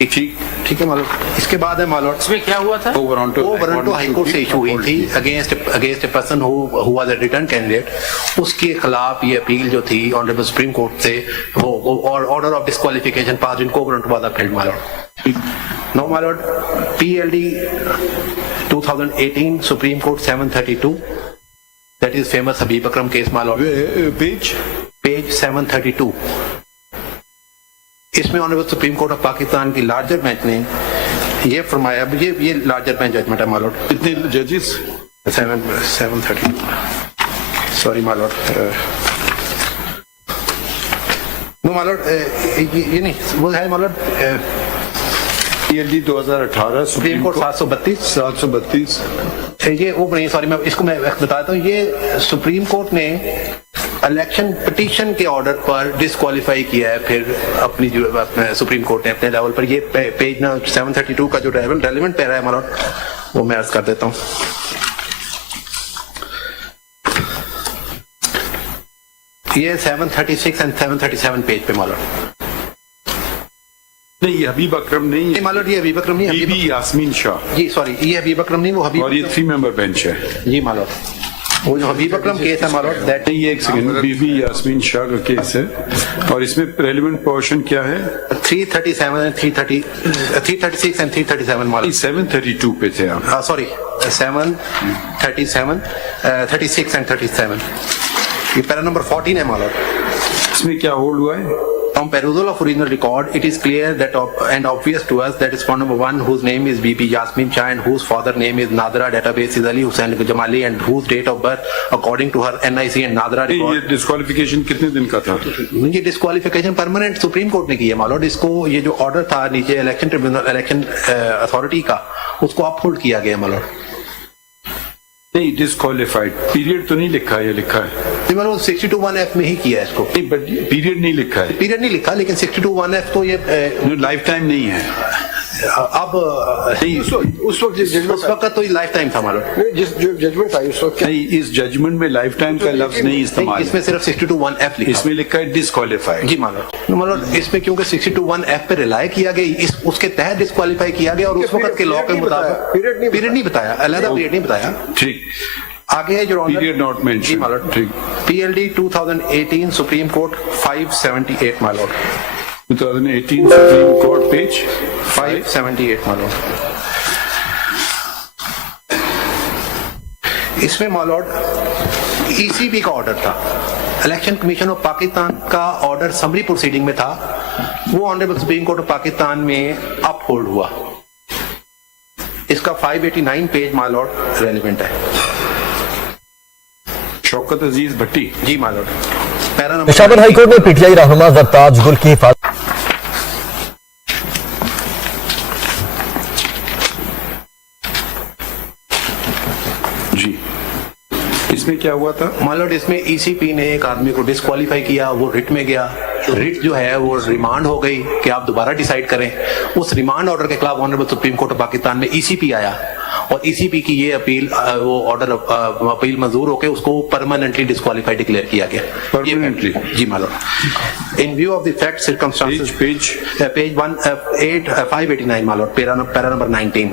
ٹھیک ہے مالوٹ. اس کے بعد ہے مالوٹ. اس میں کیا ہوا تھا؟ کو ورنٹو ہائی کورٹ سے ایشو ہوئی تھی اگینسٹ اے پرسن ہو واز اے ریٹرن کینڈیڈیٹ. اس کے خلاف یہ اپیل جو تھی آنریبل سپریم کورٹ سے, وہ آرڈر آف ڈسکوالیفیکیشن پاس ان کو ورنٹو واز اپہیلڈ مالوٹ. نو مالوٹ. PLD 2018 سپریم کورٹ 732, that is famous حبیب اکرم کیس مالوٹ. پیج 732. اس میں آنریبل سپریم کورٹ آف پاکستان کی لارجر بینچ نے یہ فرمایا, یہ لارجر بینچ ججمنٹ ہے مالوٹ. کتنے ججز؟ 732. سوری مالوٹ. نو مالوٹ, یہ نہیں, وہ ہے مالوٹ PLD 2018 سپریم کورٹ 732. یہ وہ نہیں, سوری, میں اس کو میں بتاتا ہوں. یہ سپریم کورٹ نے الیکشن پٹیشن کے آرڈر پر ڈسکوالیفائی کیا ہے پھر اپنی جو سپریم کورٹ نے اپنے لیول پر. یہ پیج 732 کا جو ریلیونٹ پیرا ہے مالوٹ, وہ میں عرض کر دیتا ہوں. یہ 736 and 737 پیج پہ مالوٹ. نہیں, یہ حبیب اکرم نہیں مالوٹ. یہ حبیب اکرم نہیں, بی بی یاسمین شاہ. جی سوری, یہ حبیب اکرم نہیں, وہ حبیب, اور یہ 3 ممبر بینچ ہے. جی مالوٹ. وہ جو حبیب اکرم کیس ہے مالوٹ, یہ ایک سیکنڈ, بی بی یاسمین شاہ کا کیس ہے. اور اس میں ریلیونٹ پورشن کیا ہے؟ 337 and 336 and 337 مالوٹ. 732 پہ تھے آپ. سوری 737 36 and 37. یہ پیرا نمبر 14 ہے مالوٹ. اس میں کیا ہولڈ ہوا ہے؟ From perusal of original record, it is clear that and obvious to us that respondent number 1, whose name is BB Yasmin Shah and whose father name is Nadra, database is Ali Hussain Jamali, and whose date of birth according to her NIC and Nadra record. یہ ڈسکوالیفیکیشن کتنے دن کا تھا؟ یہ ڈسکوالیفیکیشن پرماننٹ سپریم کورٹ نے کی ہے مالوٹ. اس کو یہ جو آرڈر تھا نیچے الیکشن ٹریبیونل الیکشن اتھارٹی کا, اس کو اپ ہولڈ کیا گیا مالوٹ. नहीं, disqualified period तो नहीं लिखा है, ये लिखा है नहीं, मैंने 62(1)(f) में ही किया है इसको। नहीं, बट पीरियड नहीं लिखा है, पीरियड नहीं लिखा, लेकिन 62(1)(f) तो ये लाइफ टाइम नहीं है। अब उस वक्त तो लाइफ टाइम था मालूम। जिस जो जजमेंट आई उस वक्त नहीं, इस जजमेंट में लाइफ टाइम का लफ्ज नहीं इस्तेमाल, इसमें सिर्फ 62(1)(f) लिखा, इसमें लिखा है डिस्क्वालिफाइड। जी मालूम, इसमें क्योंकि 62(1)(f) पे रिलाई किया गया, उसके तहत डिस्क्वालीफाई किया गया, और उस वक्त के लॉ के मुताबिक पीरियड नहीं बताया, अलग पीरियड नहीं बताया। ठीक, आगे है जो पीरियड नॉट मेंशन। ठीक, PLD 2018 supreme court 578 my Lord, 2018 supreme court page 578 my Lord. इसमें माय लॉर्ड ECB का ऑर्डर था, इलेक्शन कमीशन ऑफ पाकिस्तान का ऑर्डर समरी प्रोसीडिंग में था, वो honourable supreme court of Pakistan में अपहोल्ड हुआ। इसका 589 पेज माय लॉर्ड रेलिवेंट है। शौकत अजीज भट्टी। जी my lord, para number Peshawar High Court में PTI रहनुमा ज़रताज गुल की हिफाजत। जी, इसमें क्या हुआ था माय लॉर्ड? इसमें ECP ने एक आदमी को डिस्क्वालीफाई किया, वो रिट में गया, रिट जो है वो रिमांड हो गई कि आप दोबारा डिसाइड करें। उस रिमांड ऑर्डर के खिलाफ honourable supreme court of Pakistan में ECP आया, और ECP की ये अपील, वो ऑर्डर अपील मंजूर होकर उसको परमानेंटली डिस्क्वालीफाइड डिक्लेयर किया गया। परमानेंटली? जी my lord, in view of the fact circumstances. Page 589 my lord, para number 19।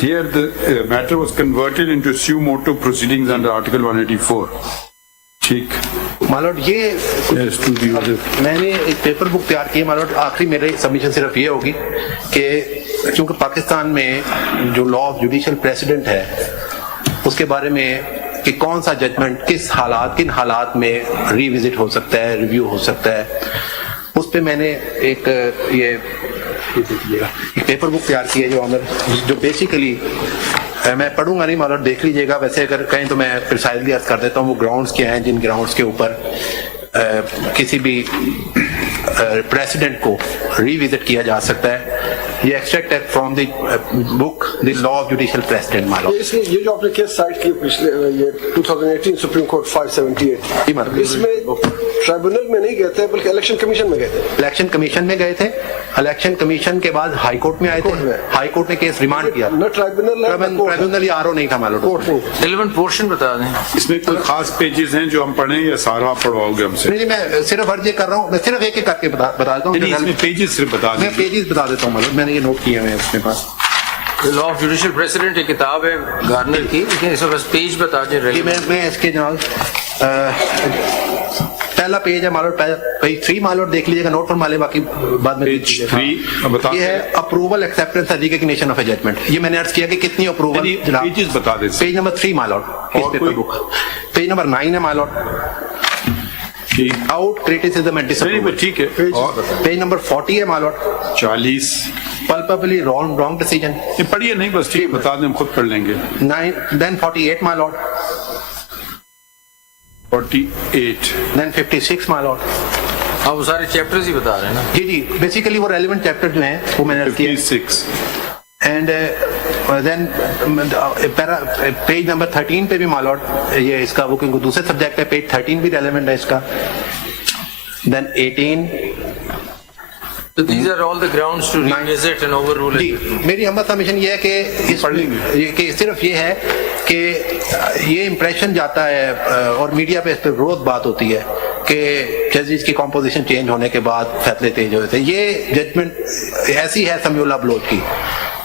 Here the matter was converted into suo motu proceedings under Article 184. ठीक मालूम, ये मैंने एक पेपर बुक तैयार की मालूम। आखिरी मेरी सबमिशन सिर्फ ये होगी कि चूंकि पाकिस्तान में जो लॉ ऑफ जुडिशियल प्रेसिडेंट है उसके बारे में कि कौन सा जजमेंट किन हालात में रिविजिट हो सकता है, रिव्यू हो सकता है, उस पे मैंने एक एक पेपर बुक तैयार की है जो बेसिकली मैं पढ़ूंगा नहीं मालूम, देख लीजिएगा। वैसे अगर कहें तो मैं प्रिसाइजली अर्ज कर देता हूँ वो ग्राउंड्स क्या हैं जिन ग्राउंड्स के ऊपर किसी भी प्रेसिडेंट को रिविजिट किया जा सकता है। ये एक्सट्रैक्ट है from the book the law of judicial president मालूम। ये जो आपने केस साइट की पिछले ये 2018 सुप्रीम कोर्ट 578, इसमें ट्राइब्यूनल में नहीं गए थे बल्कि इलेक्शन कमीशन में गए थे। इलेक्शन कमीशन में गए थे, इलेक्शन कमीशन के बाद हाई कोर्ट में आए थे, हाई कोर्ट ने केस रिमांड किया। न ट्राइब्यूनल या RO नहीं था मालूम। रिलेवेंट पोर्शन बता दें, इसमें कोई खास पेजेस हैं जो हम पढ़ें या सारा पढ़वाओगे हमसे? नहीं, मैं सिर्फ अर्ज कर रहा हूँ, मैं सिर्फ एक करके बता देता हूँ। इसमें पेजेस सिर्फ बता दें, मैं पेजेस बता देता हूँ मालूम, मैंने ये नोट किए हुए हैं अपने पास। लॉ ऑफ जुडिशियल प्रेसिडेंट एक किताब है गार्नर की, लेकिन इसमें बस पेज बता दें। मैं इसके जनाब पहला पेज है मालूम, पेज 3 मालूम देख लीजिएगा, नोट फॉर माले, बाकी बाद में पेज 3 ये है approval acceptance recognition of a judgment. ये मैंने अर्ज किया कि कितनी अप्रूवल, पेजेस बता दें। पेज नंबर 3 मालूम इस पेपर बुक, पेज नंबर 9 है मालूम, आउट क्रिटिसिज्म एंड डिसअप्रूवल। ठीक है, पेज नंबर 40 है मालूम, 40 पल्पेबली रॉन्ग डिसीजन। ये पढ़िए नहीं, बस ठीक बता दें, हम खुद पढ़ लेंगे। 9 48 my lord, 48 then 56 my lord. आप वो सारे चैप्टर्स ही बता रहे हैं ना? जी, बेसिकली वो रेलेवेंट चैप्टर जो हैं वो मैंने 56 एंड देन पेज नंबर 13 पे भी माय लॉर्ड ये इसका वो क्योंकि दूसरे सब्जेक्ट है, पेज 13 भी रेलेवेंट है इसका। देन 18। So these are all the grounds to revisit and overrule it. जी, मेरी हम्बल सबमिशन ये है कि सिर्फ ये है कि ये इम्प्रेशन जाता है और मीडिया पे इस पर रोज बात होती है कि जजेस की कॉम्पोजिशन चेंज होने के बाद फैसले तेज होते हैं। ये जजमेंट ऐसी है समीउल्लाह बलोच की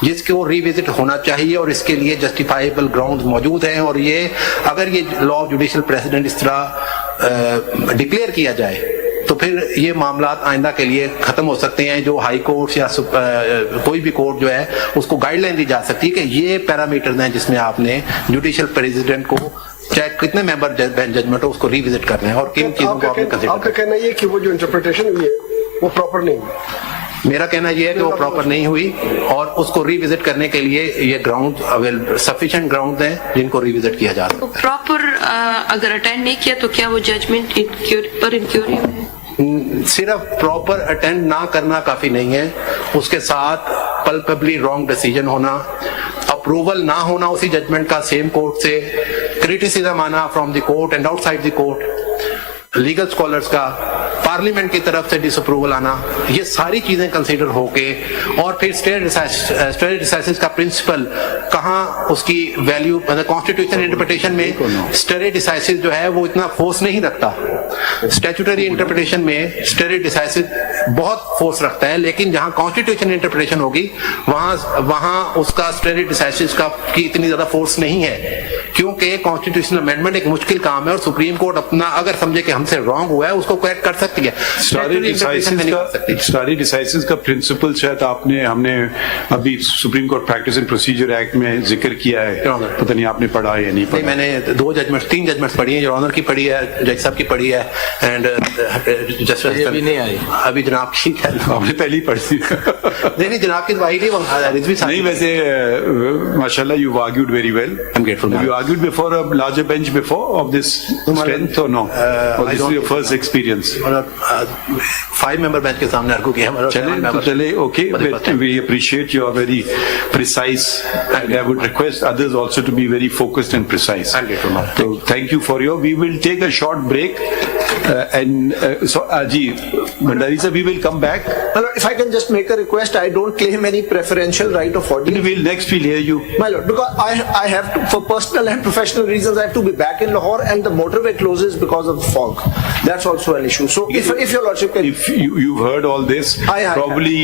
जिसको रिविजिट होना चाहिए और इसके लिए जस्टिफाइबल ग्राउंड मौजूद हैं, और ये अगर ये लॉ ऑफ जुडिशियल प्रेसिडेंट इस तरह डिक्लेयर किया जाए तो फिर ये मामला आइंदा के लिए खत्म हो सकते हैं। जो हाई कोर्ट या कोई भी कोर्ट जो है उसको गाइडलाइन दी जा सकती है कि ये पैरामीटर्स हैं जिसमें आपने जुडिशियल प्रेसिडेंट को चाहे कितने मेंबर जजमेंट हो उसको रिविजिट करना है और किन चीजों को आपने कंसीडर करना है। आपका कहना ये कि वो जो इंटरप्रिटेशन हुई है वो प्रॉपर नहीं है। मेरा कहना यह है कि वो प्रॉपर नहीं हुई और उसको रिविजिट करने के लिए ये ग्राउंड सफिशिएंट ग्राउंड हैं जिनको रिविजिट किया जा सकता है। प्रॉपर अगर अटेंड नहीं किया तो क्या वो जजमेंट पर इंक्योरी है? सिर्फ प्रॉपर अटेंड ना करना काफी नहीं है, उसके साथ पल्पेबली रॉन्ग डिसीजन होना, अप्रूवल ना होना उसी जजमेंट का सेम कोर्ट से, क्रिटिसिज्म आना from the court and outside the court, legal scholars का, पार्लियामेंट की तरफ से डिसअप्रूवल आना, ये सारी चीजें कंसीडर होके और फिर स्टेट डिसाइसिस का प्रिंसिपल कहाँ उसकी वैल्यू, मतलब कॉन्स्टिट्यूशन इंटरप्रिटेशन में स्टेट डिसाइसिस जो है वो इतना फोर्स नहीं रखता। स्टैट्यूटरी इंटरप्रिटेशन में स्टेट डिसाइसिस बहुत फोर्स रखता है, लेकिन जहां कॉन्स्टिट्यूशन इंटरप्रिटेशन होगी वहां उसका स्टेट डिसाइसिस की इतनी ज्यादा फोर्स नहीं है, क्योंकि कॉन्स्टिट्यूशन अमेंडमेंट एक मुश्किल काम है और सुप्रीम कोर्ट अपना अगर समझे कि हमसे रॉन्ग हुआ है उसको करेक्ट कर सकती है। स्टारी डिसाइसिस का प्रिंसिपल शायद हमने अभी supreme court practice and procedure act में जिक्र किया है, पता नहीं आपने पढ़ा है या नहीं पढ़ा? मैंने 3 जजमेंट्स पढ़ी है, जो ऑनर की पढ़ी है, जज साहब की पढ़ी है एंड जस्टिस अभी नहीं आई, अभी जनाब की आपने पहली पढ़ी नहीं जनाब की वाही नहीं, वैसे माशाल्लाह you argued very well. I am grateful. You argued before a larger bench before of this strength or no? Or this is your first experience? 5-member bench के सामने आर्ग्यू किया। चले, okay. But we appreciate you are very precise, and I would request others also to be very focused and precise. So thank you for your. We will take a short break, and so Aji Bhandari sir, we will come back. If I can just make a request, I don't claim any preferential right of audience. We'll hear you. My lord, because I have to, for personal and professional reasons, I have to be back in Lahore, and the motorway closes because of the fog. That's also an issue. So if your lordship can... If you've heard all this, probably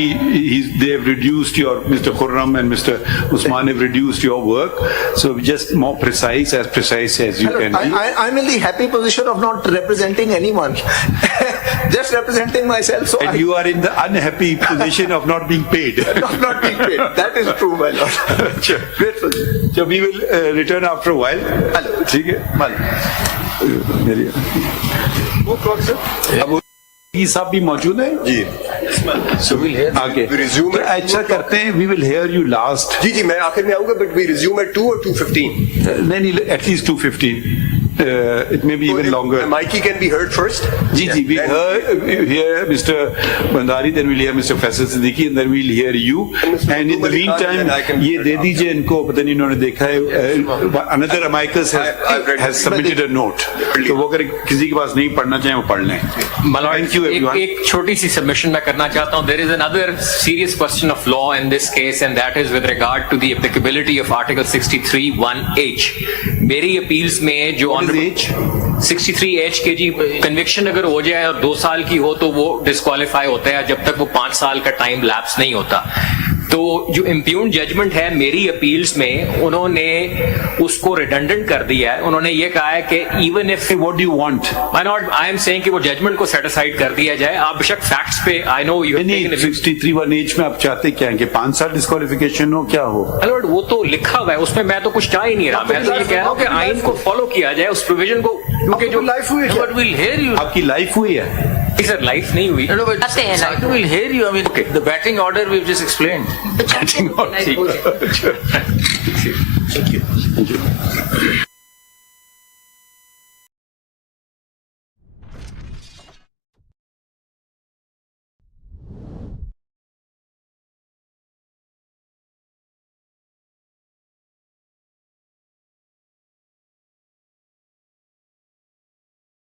they have reduced your, Mr. Khurram and Mr. Usman have reduced your work. So just more precise as you can be. I'm in the happy position of not representing anyone. Just representing myself. So and you are in the unhappy position of not being paid. not being paid. That is true, my lord. Grateful. So we will return after a while. Hello. ठीक है? वो clock sir. अब ये सब भी मौजूद है जी। So we'll hear. आगे resume. तो ऐसा करते हैं, we will hear you last. जी मैं आखिर में आऊंगा, but we resume at 2 or 2:15. नहीं, at least 2:15. It may be even longer. Mikey can be heard first. Ji, we hear Mr. Bhandari, then we'll hear Mr. Faisal Siddiqui, and then we'll hear you. And in the meantime, ये दे दीजिए इनको, पता नहीं इन्होंने देखा है. Another amicus has submitted a note. तो वो अगर किसी के पास नहीं पढ़ना चाहे वो पढ़ लें. Thank you everyone. एक छोटी सी सबमिशन मैं करना चाहता हूँ. There is another serious question of law in this case, and that is with regard to the applicability of Article 63(1)(h). मेरी अपील्स में जो 63H के जी कन्विक्शन अगर हो जाए और 2 साल की हो तो वो डिस्क्वालीफाई होता है जब तक वो 5 साल का टाइम लैप्स नहीं होता। तो जो इम्प्यून जजमेंट है मेरी अपील्स में उन्होंने उसको रिडंडेंट कर दिया है। उन्होंने ये कहा है कि even if what do you want, I am saying कि वो जजमेंट को सेट असाइड कर दिया जाए। आप बेशक फैक्ट्स पे आई नो यू 63(1)(h) में आप चाहते क्या है कि 5 साल डिस्क्वालिफिकेशन हो, क्या हो? लॉर्ड वो तो लिखा हुआ है उसमें, मैं तो कुछ चाह ही नहीं रहा। मैं तो ये कह रहा हूँ कि आइन को फॉलो किया जाए, उस प्रोविजन को, क्योंकि जो लाइफ हुई है, विल हियर यू। आपकी लाइफ हुई है सर? लाइफ नहीं हुई। No, but we'll hear you. I mean, okay, the batting order we've just explained. Batting order. Thank you. Thank you.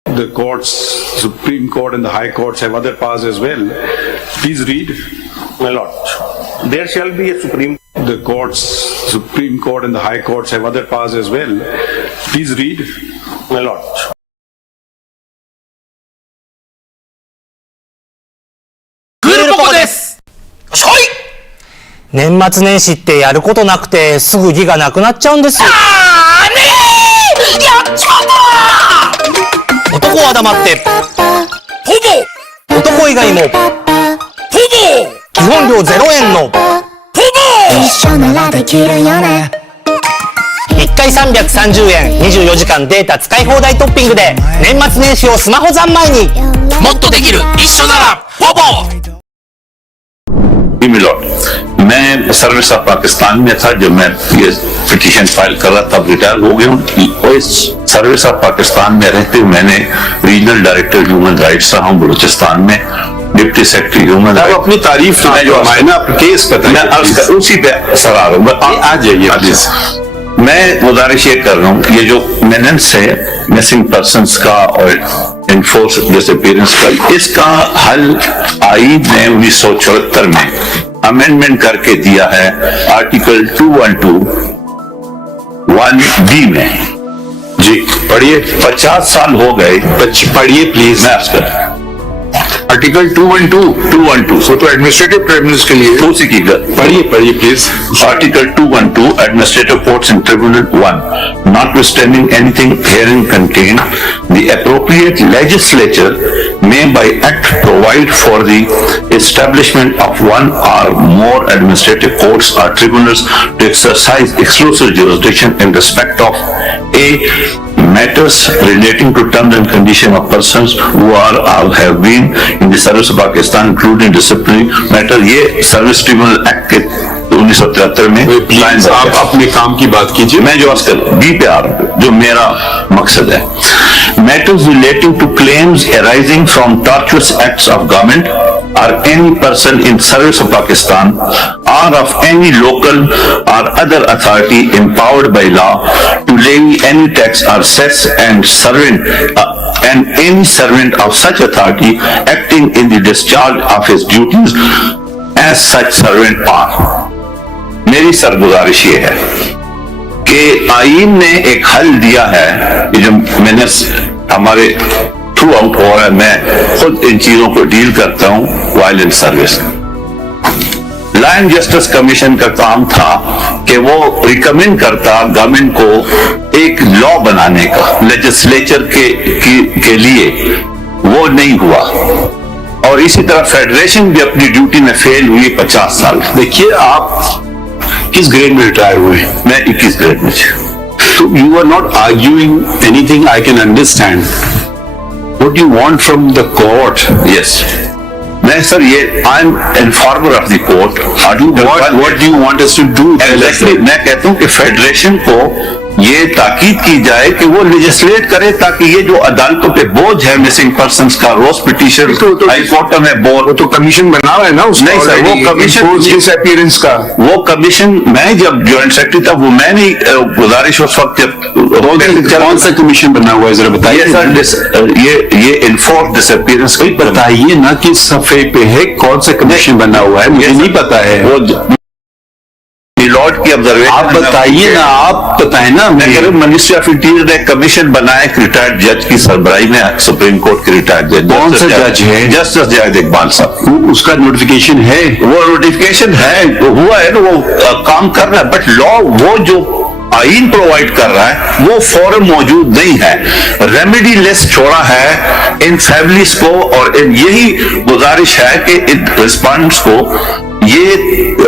The courts, Supreme Court and the High Courts have other powers as well. Please read. My lord, there shall be a Supreme. The courts, Supreme Court and the High Courts have other powers as well. Please read. My lord.年末年始ってやることなくてすぐ義がなくなっちゃうんですよ。やっちまった男は黙ってポポ男以外もポポ基本料0円のポポ一緒ならできるよね。1回330円24時間データ使い放題トッピングで年末年始をスマホ三昧に。もっとできる一緒ならポポ。मिलॉर्ड, मैं service of Pakistan में था जब मैं ये petition file कर रहा था, रिटायर हो गया हूँ। और इस सर्विस ऑफ पाकिस्तान में रहते हुए मैंने रीजनल डायरेक्टर ह्यूमन राइट्स रहा हूँ बलूचिस्तान में, डिप्टी सेक्रेटरी ह्यूमन राइट्स। अपनी तारीफ मैं जो केस उसी पे सर आ रहा हूँ, आ जाइए प्लीज। मैं गुजारिश ये कर रहा हूँ, ये जो मेनेंस है मिसिंग पर्सन्स का और इनफोर्स डिसअपीयरेंस का, इसका हल आईन ने 1974 में अमेंडमेंट करके दिया है आर्टिकल 212 1B में। जी पढ़िए, 50 साल हो गए, पढ़िए प्लीज। मैं आपसे आर्टिकल 212 तो एडमिनिस्ट्रेटिव ट्रिब्यूनल्स के लिए उसी की पढ़िए please. Article 212 administrative courts and tribunal 1, notwithstanding anything herein contained, the appropriate legislature may by act provide for the establishment of one or more administrative courts or tribunals to exercise exclusive jurisdiction in respect of a matters relating to terms and conditions of persons who are or have been in the service of Pakistan, including disciplinary matter। ये service tribunal act के 1973 में प्लीज आप अपने काम की बात कीजिए। मैं जो आजकल बी पे आ रहा हूँ, जो मेरा मकसद है, matters relating to claims arising from tortious acts of government or any person in service of Pakistan or of any local or other authority empowered by law to levy any tax or cess and any servant of such authority acting in the discharge of his duties as such servant are। मेरी सरगुजारिश ये है कि आईन ने एक हल दिया है, ये जो मैंने हमारे थ्रू आउट हो रहा है, मैं खुद इन चीजों को डील करता हूं while in service. Law and justice commission का काम था कि वो रिकमेंड करता गवर्नमेंट को एक लॉ बनाने का लेजिस्लेचर के लिए, वो नहीं हुआ। और इसी तरह फेडरेशन भी अपनी ड्यूटी में फेल हुई 50 साल। देखिए आप किस ग्रेड में रिटायर हुए? मैं 21 ग्रेड में। So you are not arguing anything I can understand. What do you want from the court? Yes. मैं सर ये I am informer of the court. What do you want us to do? Exactly. मैं कहता हूँ कि फेडरेशन को ये ताकीद की जाए कि वो लेजिस्लेट करे ताकि ये जो अदालतों पे बोझ है मिसिंग पर्सन्स का, रोज पिटीशन हाई कोर्ट में बोझ, वो तो कमीशन बना हुआ है ना उसका। नहीं सर, वो कमीशन डिसअपीयरेंस का, वो कमीशन मैं जब ज्वाइंट सेक्रेटरी था वो मैंने गुजारिश उस वक्त कौन सा कमीशन बना हुआ है जरा बताइए सर। ये इन्फोर्स डिसअपीयरेंस का बताइए ना कि सफे पे है कौन सा कमीशन बना हुआ है, मुझे नहीं पता है। वो लॉर्ड की ऑब्जर्वेशन आप बताइए ना, आप बताएं ना। मिनिस्ट्री ऑफ इंटीरियर ने कमीशन बनाया एक रिटायर्ड जज की सरबराही में, सुप्रीम कोर्ट के रिटायर्ड जज। कौन सा जज है? जस्टिस जावेद इकबाल साहब। उसका नोटिफिकेशन है? वो नोटिफिकेशन है, हुआ है ना, वो काम कर रहा है। बट लॉ वो जो आइन प्रोवाइड कर रहा है वो फॉरम मौजूद नहीं है। रेमेडी लिस्ट छोड़ा है इन फैमिलीज को, और यही गुजारिश है कि इन रिस्पॉन्डेंट्स को ये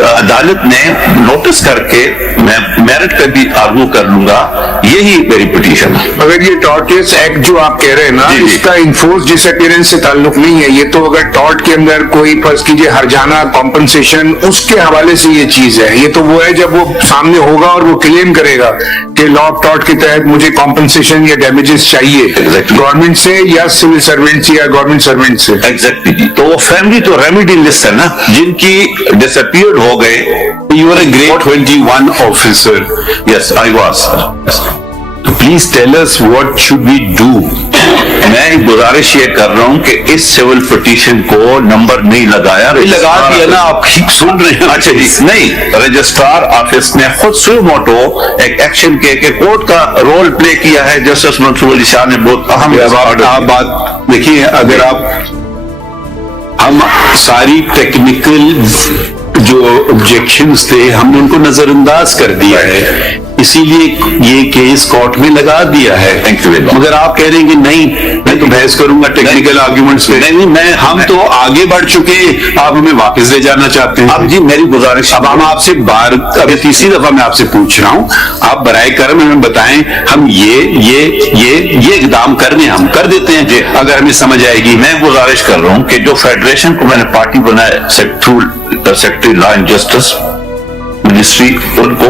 अदालत ने नोटिस करके, मैं मेरिट पे भी आर्गू कर लूंगा, यही मेरी पिटीशन है। अगर ये टॉर्टियस एक्ट जो आप कह रहे हैं ना, इसका इन्फोर्स डिसअपीयरेंस से ताल्लुक नहीं है। ये तो अगर टॉर्ट के अंदर कोई फर्ज कीजिए हरजाना, कॉम्पनसेशन, उसके हवाले से ये चीज है। ये तो वो है जब वो सामने होगा और वो क्लेम करेगा कि लॉ ऑफ टॉर्ट के तहत मुझे कॉम्पनसेशन या डैमेजेस चाहिए गवर्नमेंट से या सिविल सर्वेंट से या गवर्नमेंट सर्वेंट से। एग्जैक्टली। तो वो फैमिली तो रेमेडी लिस्ट है ना, जिनकी disappeared हो गए। You are a grade 21 officer. Yes, I was. Please tell us what should we do? मैं गुजारिश ये कर रहा हूँ कि इस सिविल पिटीशन को नंबर नहीं लगाया, लगा दिया ना, आप सुन रहे हैं। अच्छा जी, नहीं, रजिस्ट्रार ऑफिस ने खुद सुई मोटो एक एक्शन के कोर्ट का रोल प्ले किया है। जस्टिस मंसूर अली शाह ने बहुत अहम बात देखिए। अगर आप हम सारी टेक्निकल जो ऑब्जेक्शंस थे हमने उनको नजरअंदाज कर दिया है, इसीलिए ये केस कोर्ट में लगा दिया है। Thank you very much. मगर आप कह रहे हैं कि नहीं, मैं तो बहस करूंगा टेक्निकल आर्ग्यूमेंट्स पे। नहीं, हम तो आगे बढ़ चुके, आप हमें वापस ले जाना चाहते हैं। अब जी मेरी गुजारिश, अब हम आपसे अभी तीसरी दफा मैं आपसे पूछ रहा हूँ, आप बराए करम हमें बताएं, हम ये इकदाम करने हम कर देते हैं जी, अगर हमें समझ आएगी। मैं गुजारिश कर रहा हूँ कि जो फेडरेशन को मैंने पार्टी बनाया through secretary law and justice ministry, उनको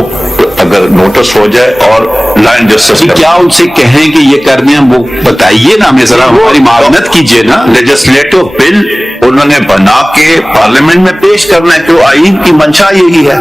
अगर नोटिस हो जाए और लॉ एंड जस्टिस क्या उनसे कहें कि ये करने हैं, वो बताइए ना हमें, जरा हमारी मामलत कीजिए ना। लेजिस्लेटिव बिल उन्होंने बना के पार्लियामेंट में पेश करना है, क्यों आईन की मंशा यही है।